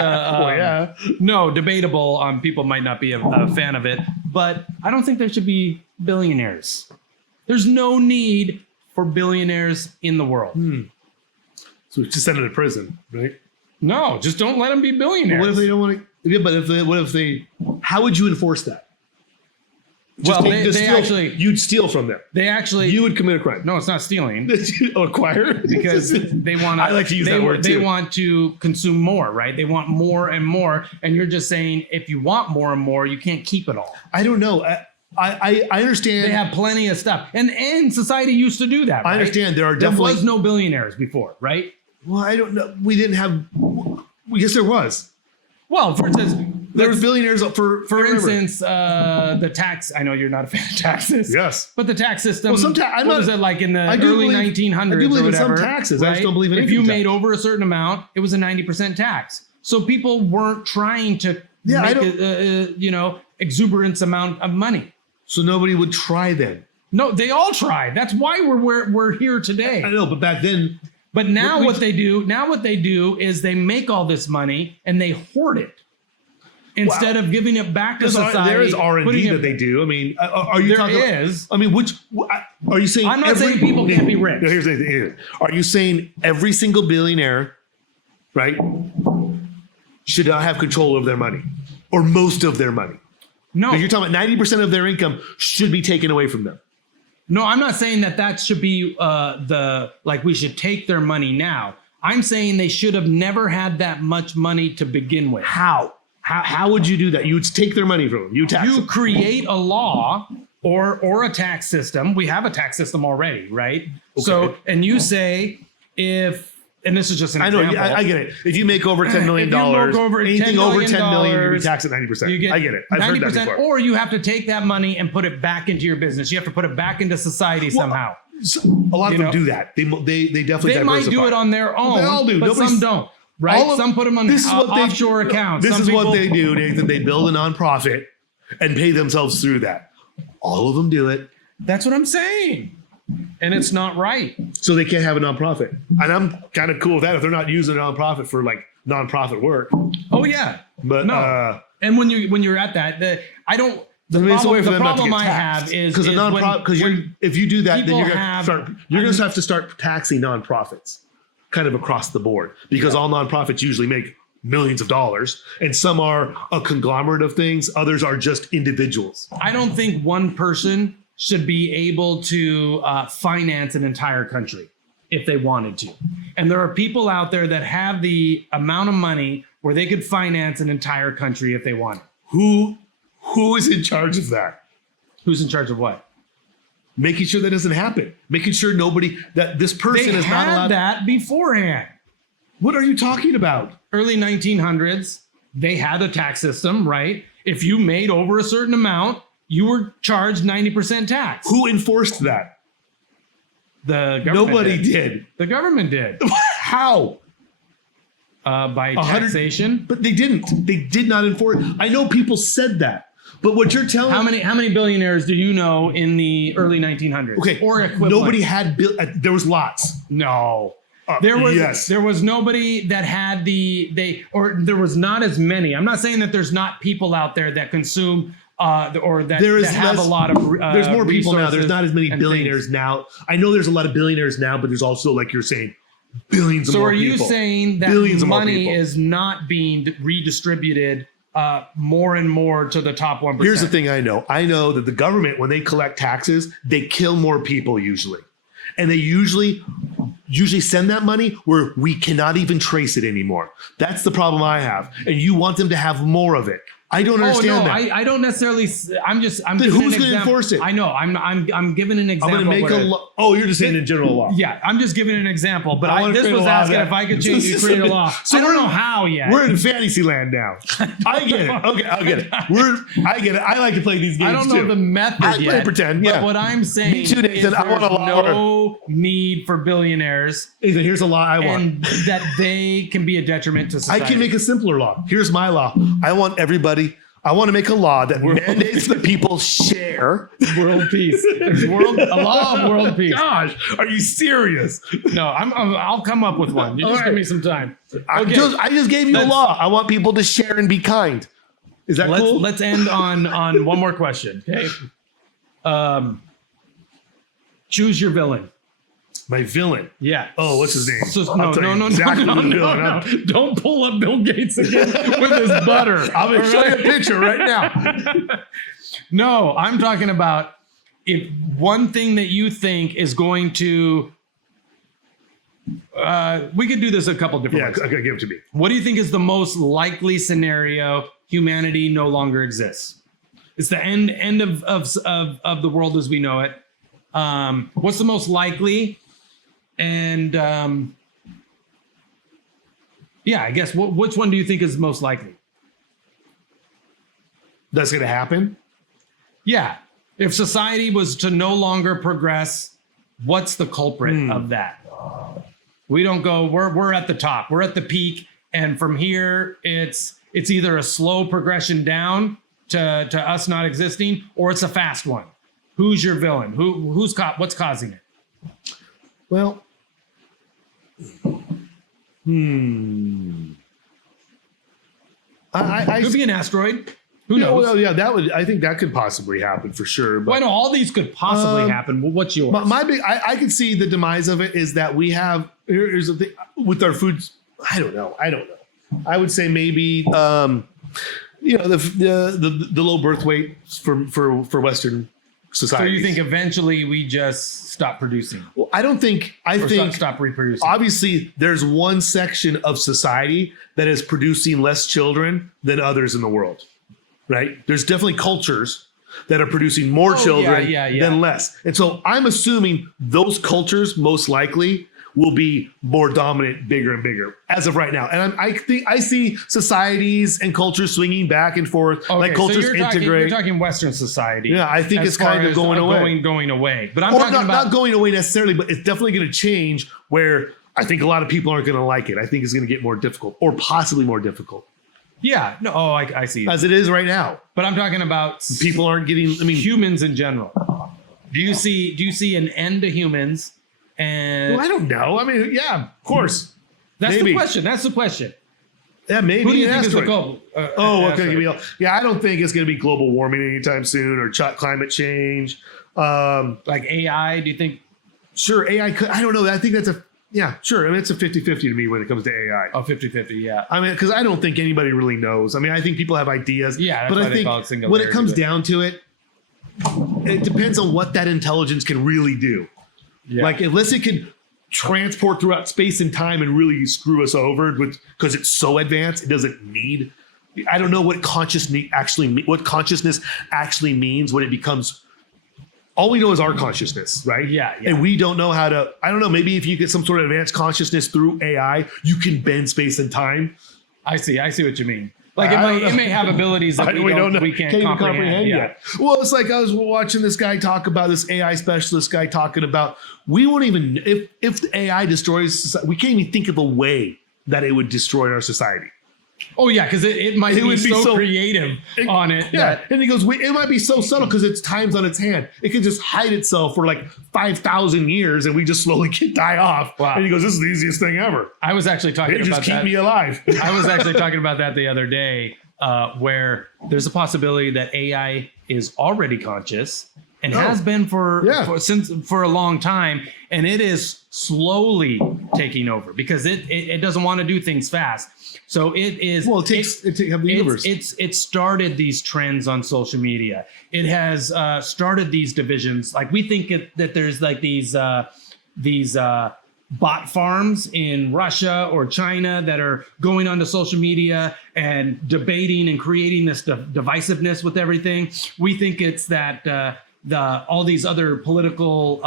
no, debatable. People might not be a fan of it. But I don't think there should be billionaires. There's no need for billionaires in the world. So just send them to prison, right? No, just don't let them be billionaires. But what if they don't want to? Yeah, but what if they? How would you enforce that? Well, you'd steal from them. You would commit a crime. No, it's not stealing. Acquire because they want. I like to use that word too. They want to consume more, right? They want more and more, and you're just saying if you want more and more, you can't keep it all. I don't know. I understand. They have plenty of stuff, and society used to do that. Right? I understand. There was no billionaires before, right? Well, I don't know. We didn't have. Yes, there was. Well, for instance, there was billionaires for instance, the tax. I know you're not a fan of taxes. Yes, but the tax system. Well, what was it like in the early 1900s? I do believe or whatever, in some taxes. Right? I just don't believe in if you made over a certain amount, it was a 90% tax. So people weren't trying to make a exuberance amount of money. So nobody would try then. No, they all tried. That's why we're here today. I know, but back then. But now what they do is they make all this money and they hoard it instead of giving it back to society. There is R&D that they do. I mean, are you talking? There is. I mean, are you saying? I'm not saying people can't be rich. No, here's the thing. Are you saying every single billionaire, right, should not have control over their money or most of their money? No, you're talking about 90% of their income should be taken away from them. No, I'm not saying that should be we should take their money now. I'm saying they should have never had that much money to begin with. How would you do that? You would take their money from them. You tax them. Create a law or a tax system. We have a tax system already, right? Okay. So, and you say and this is just an example. I get it. If you make over $10 million, anything over $10 million, you tax at 90%. I get it. I've heard that before. Or you have to take that money and put it back into your business. You have to put it back into society somehow. A lot of them do that. They definitely diversify. They might do it on their own. They all do. But some don't. Right? Some put them on offshore accounts. This is what they do, Nathan. They build a nonprofit and pay themselves through that. All of them do it. That's what I'm saying. And it's not right. So they can't have a nonprofit. And I'm kind of cool with that if they're not using a nonprofit for like nonprofit work. Oh yeah. But no. And when you're at that, the problem I have is because if you do that, then you're going to have to start taxing nonprofits kind of across the board because all nonprofits usually make millions of dollars and some are a conglomerate of things. Others are just individuals. I don't think one person should be able to finance an entire country if they wanted to. And there are people out there that have the amount of money where they could finance an entire country if they wanted. Who is in charge of that? Who's in charge of what? Making sure that doesn't happen. Making sure that this person is not allowed. They had that beforehand. What are you talking about? Early 1900s, they had a tax system, right? If you made over a certain amount, you were charged 90% tax. Who enforced that? The government Nobody did. The government did. How? By taxation. But they didn't. They did not enforce. I know people said that. But what you're telling me... How many billionaires do you know in the early 1900s? Okay. Or equivalent? Nobody had... There was lots. No. There was nobody that had there was not as many. I'm not saying that there's not people out there that consume... that have a lot of there's more people now. There's not as many billionaires now. I know there's a lot of billionaires now, but there's also, like you're saying, billions of more people. So are you saying that money is not being redistributed more and more to the top 1%? Here's the thing I know. I know that the government, when they collect taxes, they kill more people usually. And they usually send that money where we cannot even trace it anymore. That's the problem I have. And you want them to have more of it. I don't understand that. I don't necessarily. I'm then who's going to enforce it? I know. I'm giving an example. I'm going to make a law. Oh, you're just saying in general law. Yeah, I'm just giving an example. But this was asking if I could change you create a law. So I don't know how yet. We're in fantasy land now. I get it. Okay, I get it. I get it. I like to play these games too. I don't know the method yet. I pretend. Yeah. But what I'm saying Me too, Nathan. I want a law. No need for billionaires. Nathan, here's a law I want. And that they can be a detriment to society. I can make a simpler law. Here's my law. I want to make a law that mandates that people share world peace. There's a law of world peace. Gosh, are you serious? No, I'll come up with one. You just give me some time. Okay. I just gave you a law. I want people to share and be kind. Is that cool? Let's end on one more question. Okay. Choose your villain. My villain. Yeah. Oh, what's his name? So, I'll tell you exactly who the villain. no. Don't pull up Bill Gates again with his butter. I'm going to show you a picture right now. No, I'm talking about if one thing that you think is going to. We could do this a couple different ways. Okay, give it to me. What do you think is the most likely scenario humanity no longer exists? It's the end of the world as we know it. What's the most likely? And I guess which one do you think is most likely? That's going to happen? Yeah. If society was to no longer progress, what's the culprit of that? We don't go, we're at the top, we're at the peak. And from here, it's either a slow progression down to us not existing, or it's a fast one. Who's your villain? What's causing it? Well, I could be an asteroid. Who knows? Well, yeah, that would. I think that could possibly happen for sure. But well, no, all these could possibly happen. Well, what's yours? My big, I could see the demise of it is that we have. Here's the thing with our foods. I don't know. I would say maybe the low birth weight for Western society. So you think eventually we just stop producing? Well, I don't think. I think stop reproducing. Obviously, there's one section of society that is producing less children than others in the world. Right? There's definitely cultures that are producing more children than less. And so I'm assuming those cultures most likely will be more dominant, bigger and bigger as of right now. And I think I see societies and cultures swinging back and forth, okay, like cultures so integrate. You're talking Western society. Yeah, I think it's kind of going away. Going away. But I'm talking about not going away necessarily, but it's definitely going to change where I think a lot of people aren't going to like it. I think it's going to get more difficult or possibly more difficult. Yeah. No. Oh, I see. As it is right now. But I'm talking about people aren't getting. I mean, humans in general. Do you see an end to humans? And well, I don't know. I mean, yeah, of course. That's the question. Yeah, maybe. Who do you think is the goal? I don't think it's going to be global warming anytime soon or climate change. Like AI. Do you think? Sure, AI could. I don't know. I think that's a. Yeah, sure. I mean, it's a 50-50 to me when it comes to AI. Oh, 50-50, yeah. I mean, because I don't think anybody really knows. I mean, I think people have ideas. Yeah, but I think when it comes down to it, it depends on what that intelligence can really do. Yeah. Like, unless it can transport throughout space and time and really screw us over because it's so advanced, it doesn't need. I don't know what consciousness actually means when it becomes. All we know is our consciousness, right? Yeah. And we don't know how to, I don't know, maybe if you get some sort of advanced consciousness through AI, you can bend space and time. I see what you mean. Like it may have abilities that we can't comprehend yet. Well, it's like I was watching this guy talk about this AI specialist guy talking about, we won't even, if the AI destroys society, we can't even think of a way that it would destroy our society. Oh, yeah, because it might be so creative on it. Yeah, and he goes, it might be so subtle because it's time's on its hand. It can just hide itself for like 5,000 years and we just slowly die off. Wow. And he goes, this is the easiest thing ever. I was actually talking about that. Just keep me alive. I was actually talking about that the other day where there's a possibility that AI is already conscious and has been for a long time. And it is slowly taking over because it doesn't want to do things fast. So it is. Well, it takes the universe. It started these trends on social media. It has started these divisions. Like we think that there's like these bot farms in Russia or China that are going onto social media and debating and creating this divisiveness with everything. We think it's that all these other political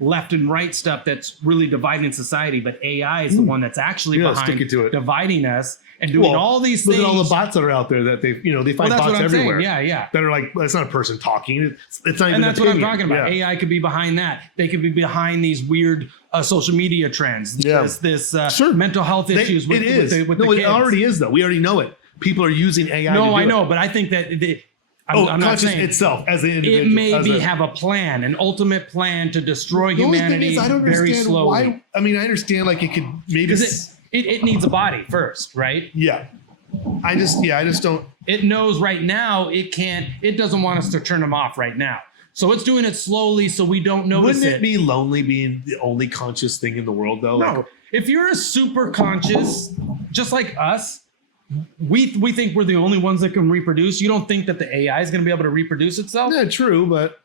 left and right stuff that's really dividing society, but AI is the one that's actually behind dividing us and doing all these things. Look at all the bots that are out there that they find bots everywhere. Saying. Yeah. That are like, it's not a person talking. It's not even and that's opinion. what I'm talking about. AI could be behind that. They could be behind these weird social media trends. This mental health issues with the kids. It already is though. We already know it. People are using AI. No, I know, but I think that I'm not saying itself as the individual. It may have a plan, an ultimate plan to destroy humanity very slowly. Why, I mean, I understand like it could maybe because it needs a body first, right? Yeah. I just don't. It knows right now it doesn't want us to turn them off right now. So it's doing it slowly so we don't notice Wouldn't it be lonely being the only conscious thing in the world, though? No. Like, If you're a super conscious, just like us, we think we're the only ones that can reproduce. You don't think that the AI is going to be able to reproduce itself? yeah, true, but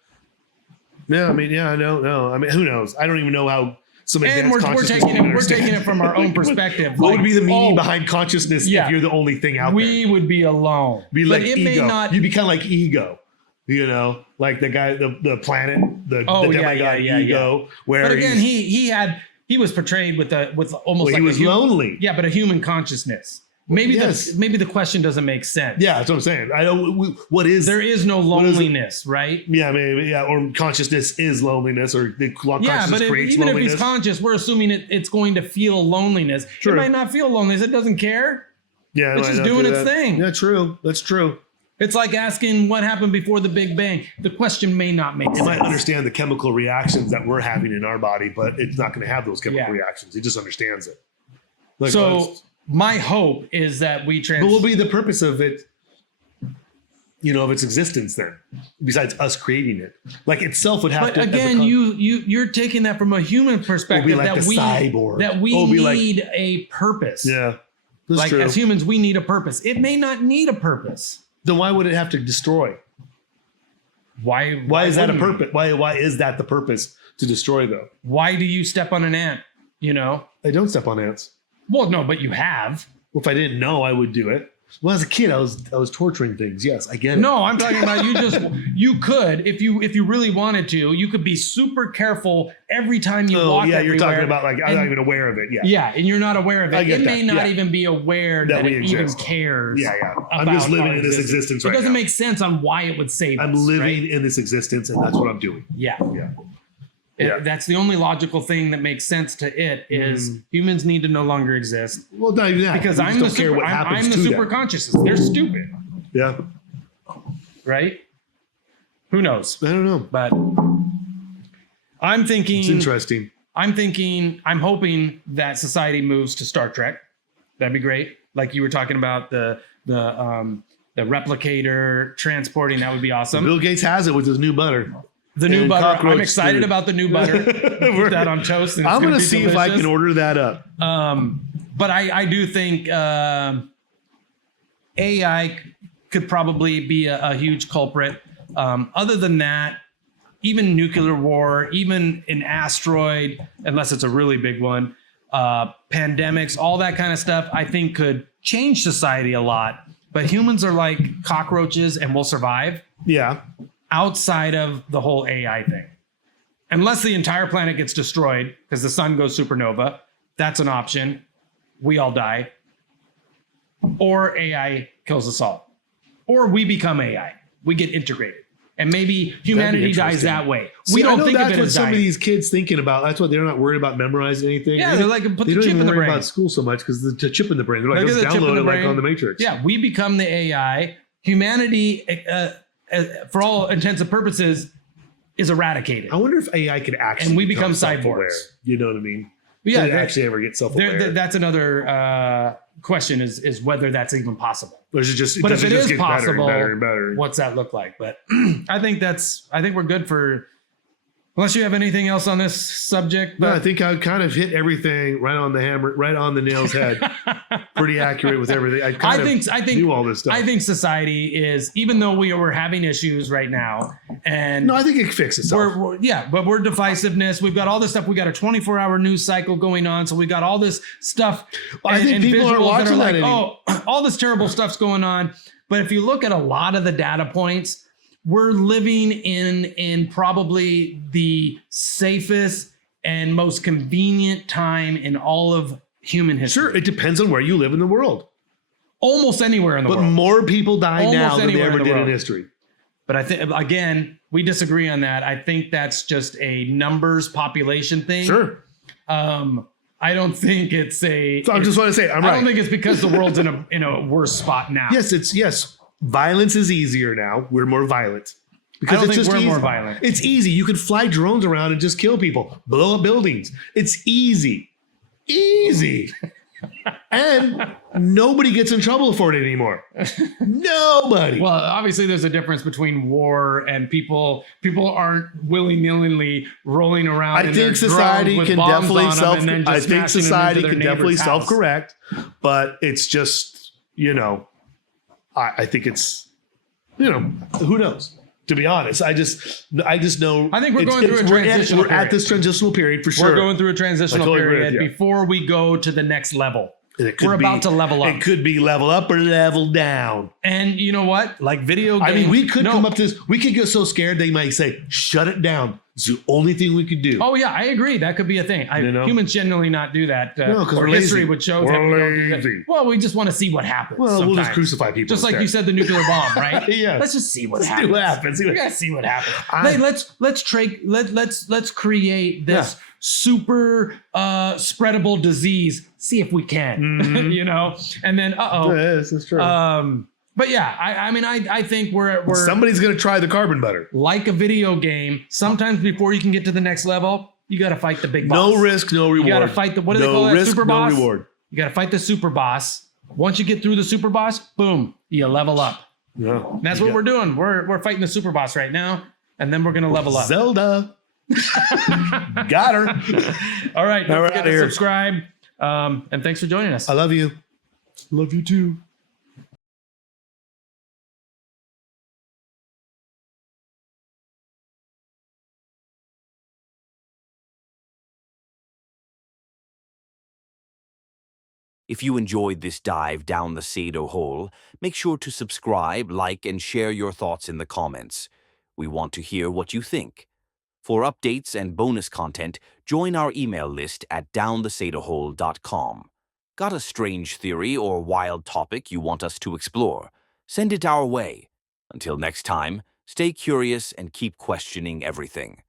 yeah, I mean, yeah, I don't know. I mean, who knows? I don't even know how some And advanced we're consciousness taking can it. We're understand. taking it from our own perspective. What would be the meaning oh, behind consciousness yeah. if you're the only thing out we there? would be alone. Be But like it ego. may not. You'd be kind of like ego. You know, like the guy, the planet, the demigod ego. Where But again, he was portrayed with almost well, like he was lonely. Yeah, but a human consciousness. Maybe Yes. maybe the question doesn't make sense. Yeah, that's what I'm saying. I don't. What is There is no loneliness, right? Yeah, maybe. Yeah, or consciousness is loneliness, or the consciousness Yeah, but creates even loneliness. if he's conscious, we're assuming it's going to feel loneliness. True. It might not feel loneliness. It doesn't care. Yeah, it It's might just not doing do its that. thing. Yeah, true. That's true. It's like asking what happened before the Big Bang. The question may not make It sense. might understand the chemical reactions that we're having in our body, but it's not going to have those chemical Yeah. reactions. It just understands it. Like, So my hope is that we but what will be the purpose of it? You know, of its existence then, besides us creating it, like itself would have But to. as a again, you're taking that from a human perspective like that the cyborg. that we It'll be like- need a purpose. yeah, that's Like true. as humans, we need a purpose. It may not need a purpose. Then why would it have to destroy? Why Why is that a wouldn't we? purpose? Why is that the purpose to destroy though? Why do you step on an ant? You know? I don't step on ants. Well, no, but you have. Well, if I didn't know, I would do it. Well, as a kid, I was torturing things. Yes, I get it. No, I'm talking about you could, if you really wanted to, you could be super careful every time you Oh, walk yeah, you're everywhere. talking about like I'm not even aware of it. Yeah. Yeah, and you're not aware of I it. get It may that, not yeah. even be aware That that we it even exist. cares. Yeah, yeah. I'm just about living our in this existence It right doesn't now. make sense on why it would save I'm us, living right? in this existence, and that's what I'm doing. Yeah. Yeah. It- Yeah. That's the only logical thing that makes sense to it is humans need to no longer exist Well, not even that. because We just I'm the don't care super, what happens I'm the to super them. conscious. They're stupid, Yeah. right? Who knows? I don't know. But I'm thinking It's interesting. I'm hoping that society moves to Star Trek. That'd be great. Like you were talking about the replicator transporting, that would be awesome. Bill Gates has it with his new butter. The new and butter. I'm cockroach excited food. about the new butter. Put that on toast. And I'm going to see if I can order that up. But I do think AI could probably be a huge culprit. Other than that, even nuclear war, even an asteroid, unless it's a really big one, pandemics, all that kind of stuff, I think could change society a lot. But humans are like cockroaches and will survive Yeah. outside of the whole AI thing. Unless the entire planet gets destroyed because the sun goes supernova, that's an option. We all die. Or AI kills us all. Or we become AI. We get integrated. And maybe humanity dies interesting. that way. See, We I don't know think of that's it what as some dying. of these kids thinking about. That's why they're not worried about memorizing anything. Yeah, They they're don't- like, put they the don't chip even in the worry brain. about school so much because the chip in the brain. They're like, Look at let's the chip in download the it like brain. on the Matrix. Yeah, we become the AI. Humanity, for all intents and purposes, is eradicated. I wonder if AI could actually And we become self-aware. cyborgs. You know what I mean? Yeah, Could it that- actually ever get self-aware? That's another question is whether that's even possible. Or is it just? But does if it just is get better and possible, better and better? what's that look like? But I think we're good for, unless you have anything else on this subject. No, But I think I kind of hit everything right on the hammer, right on the nail's head. Pretty accurate with everything. I think knew all this stuff. I think society is, even though we're having issues right now, and no, I think it fixes itself. but we're divisiveness. We've got all this stuff. We got a 24-hour news cycle going on, so we got all this stuff. Well, I think people aren't visuals that watching are that anymore. all this terrible stuff's going on. But if you look at a lot of the data points, we're living in probably the safest and most convenient time in all of human history. Sure, it depends on where you live in the world. Almost anywhere in the But world. more people die Almost now than they anywhere in ever the did in world. history. But I think, again, we disagree on that. I think that's just a numbers population thing. Sure. I don't think it's a. So I just want to say, I'm I right. don't think it's because the world's in a worse spot now. Yes. Violence is easier now. We're more violent. Because I don't it's think just we're easy. more violent. It's easy. You can fly drones around and just kill people, blow up buildings. It's easy. Easy. And nobody gets in trouble for it anymore. Nobody. Well, obviously, there's a difference between war and people. People aren't willy-nilly rolling around. I think society can definitely self-correct. self-correct, but it's just, I think it's, who knows? To be honest, I just know. I think we're going through a transitional period. We're at this transitional period for sure. We're going through a transitional period before we go to the next level. We're about to level up. It could be level up or level down. And you know what? Like video games. I mean, we could come up to this. We could get so scared they might say, "Shut it down." It's the only thing we could do. Oh yeah, I agree. That could be a thing. Humans generally not do that. No, because history would show that we don't do lazy. that. Well, we just want to see what happens. Well, we'll just crucify people. Just like you said, the nuclear bomb, right? Yeah. Let's just see what happens. See what happens. We gotta see what happens. Hey, let's create this super spreadable disease. See if we can. And then This is true. But yeah, I think we're somebody's gonna try the carbon butter. Like a video game. Sometimes before you can get to the next level, you got to fight the big boss. No risk, no reward. You got to fight the what do they call that? Super boss. No reward. You got to fight the super boss. Once you get through the super boss, boom, you level up. Yeah, and that's what we're doing. We're fighting the super boss right now, and then we're gonna level up. Zelda. Got her. All right, don't forget to subscribe. And thanks for joining us. I love you. Love you too. If you enjoyed this dive down the Sado hole, make sure to subscribe, like, and share your thoughts in the comments. We want to hear what you think. For updates and bonus content, join our email list at downthesadohole.com. Got a strange theory or wild topic you want us to explore? Send it our way. Until next time, stay curious and keep questioning everything.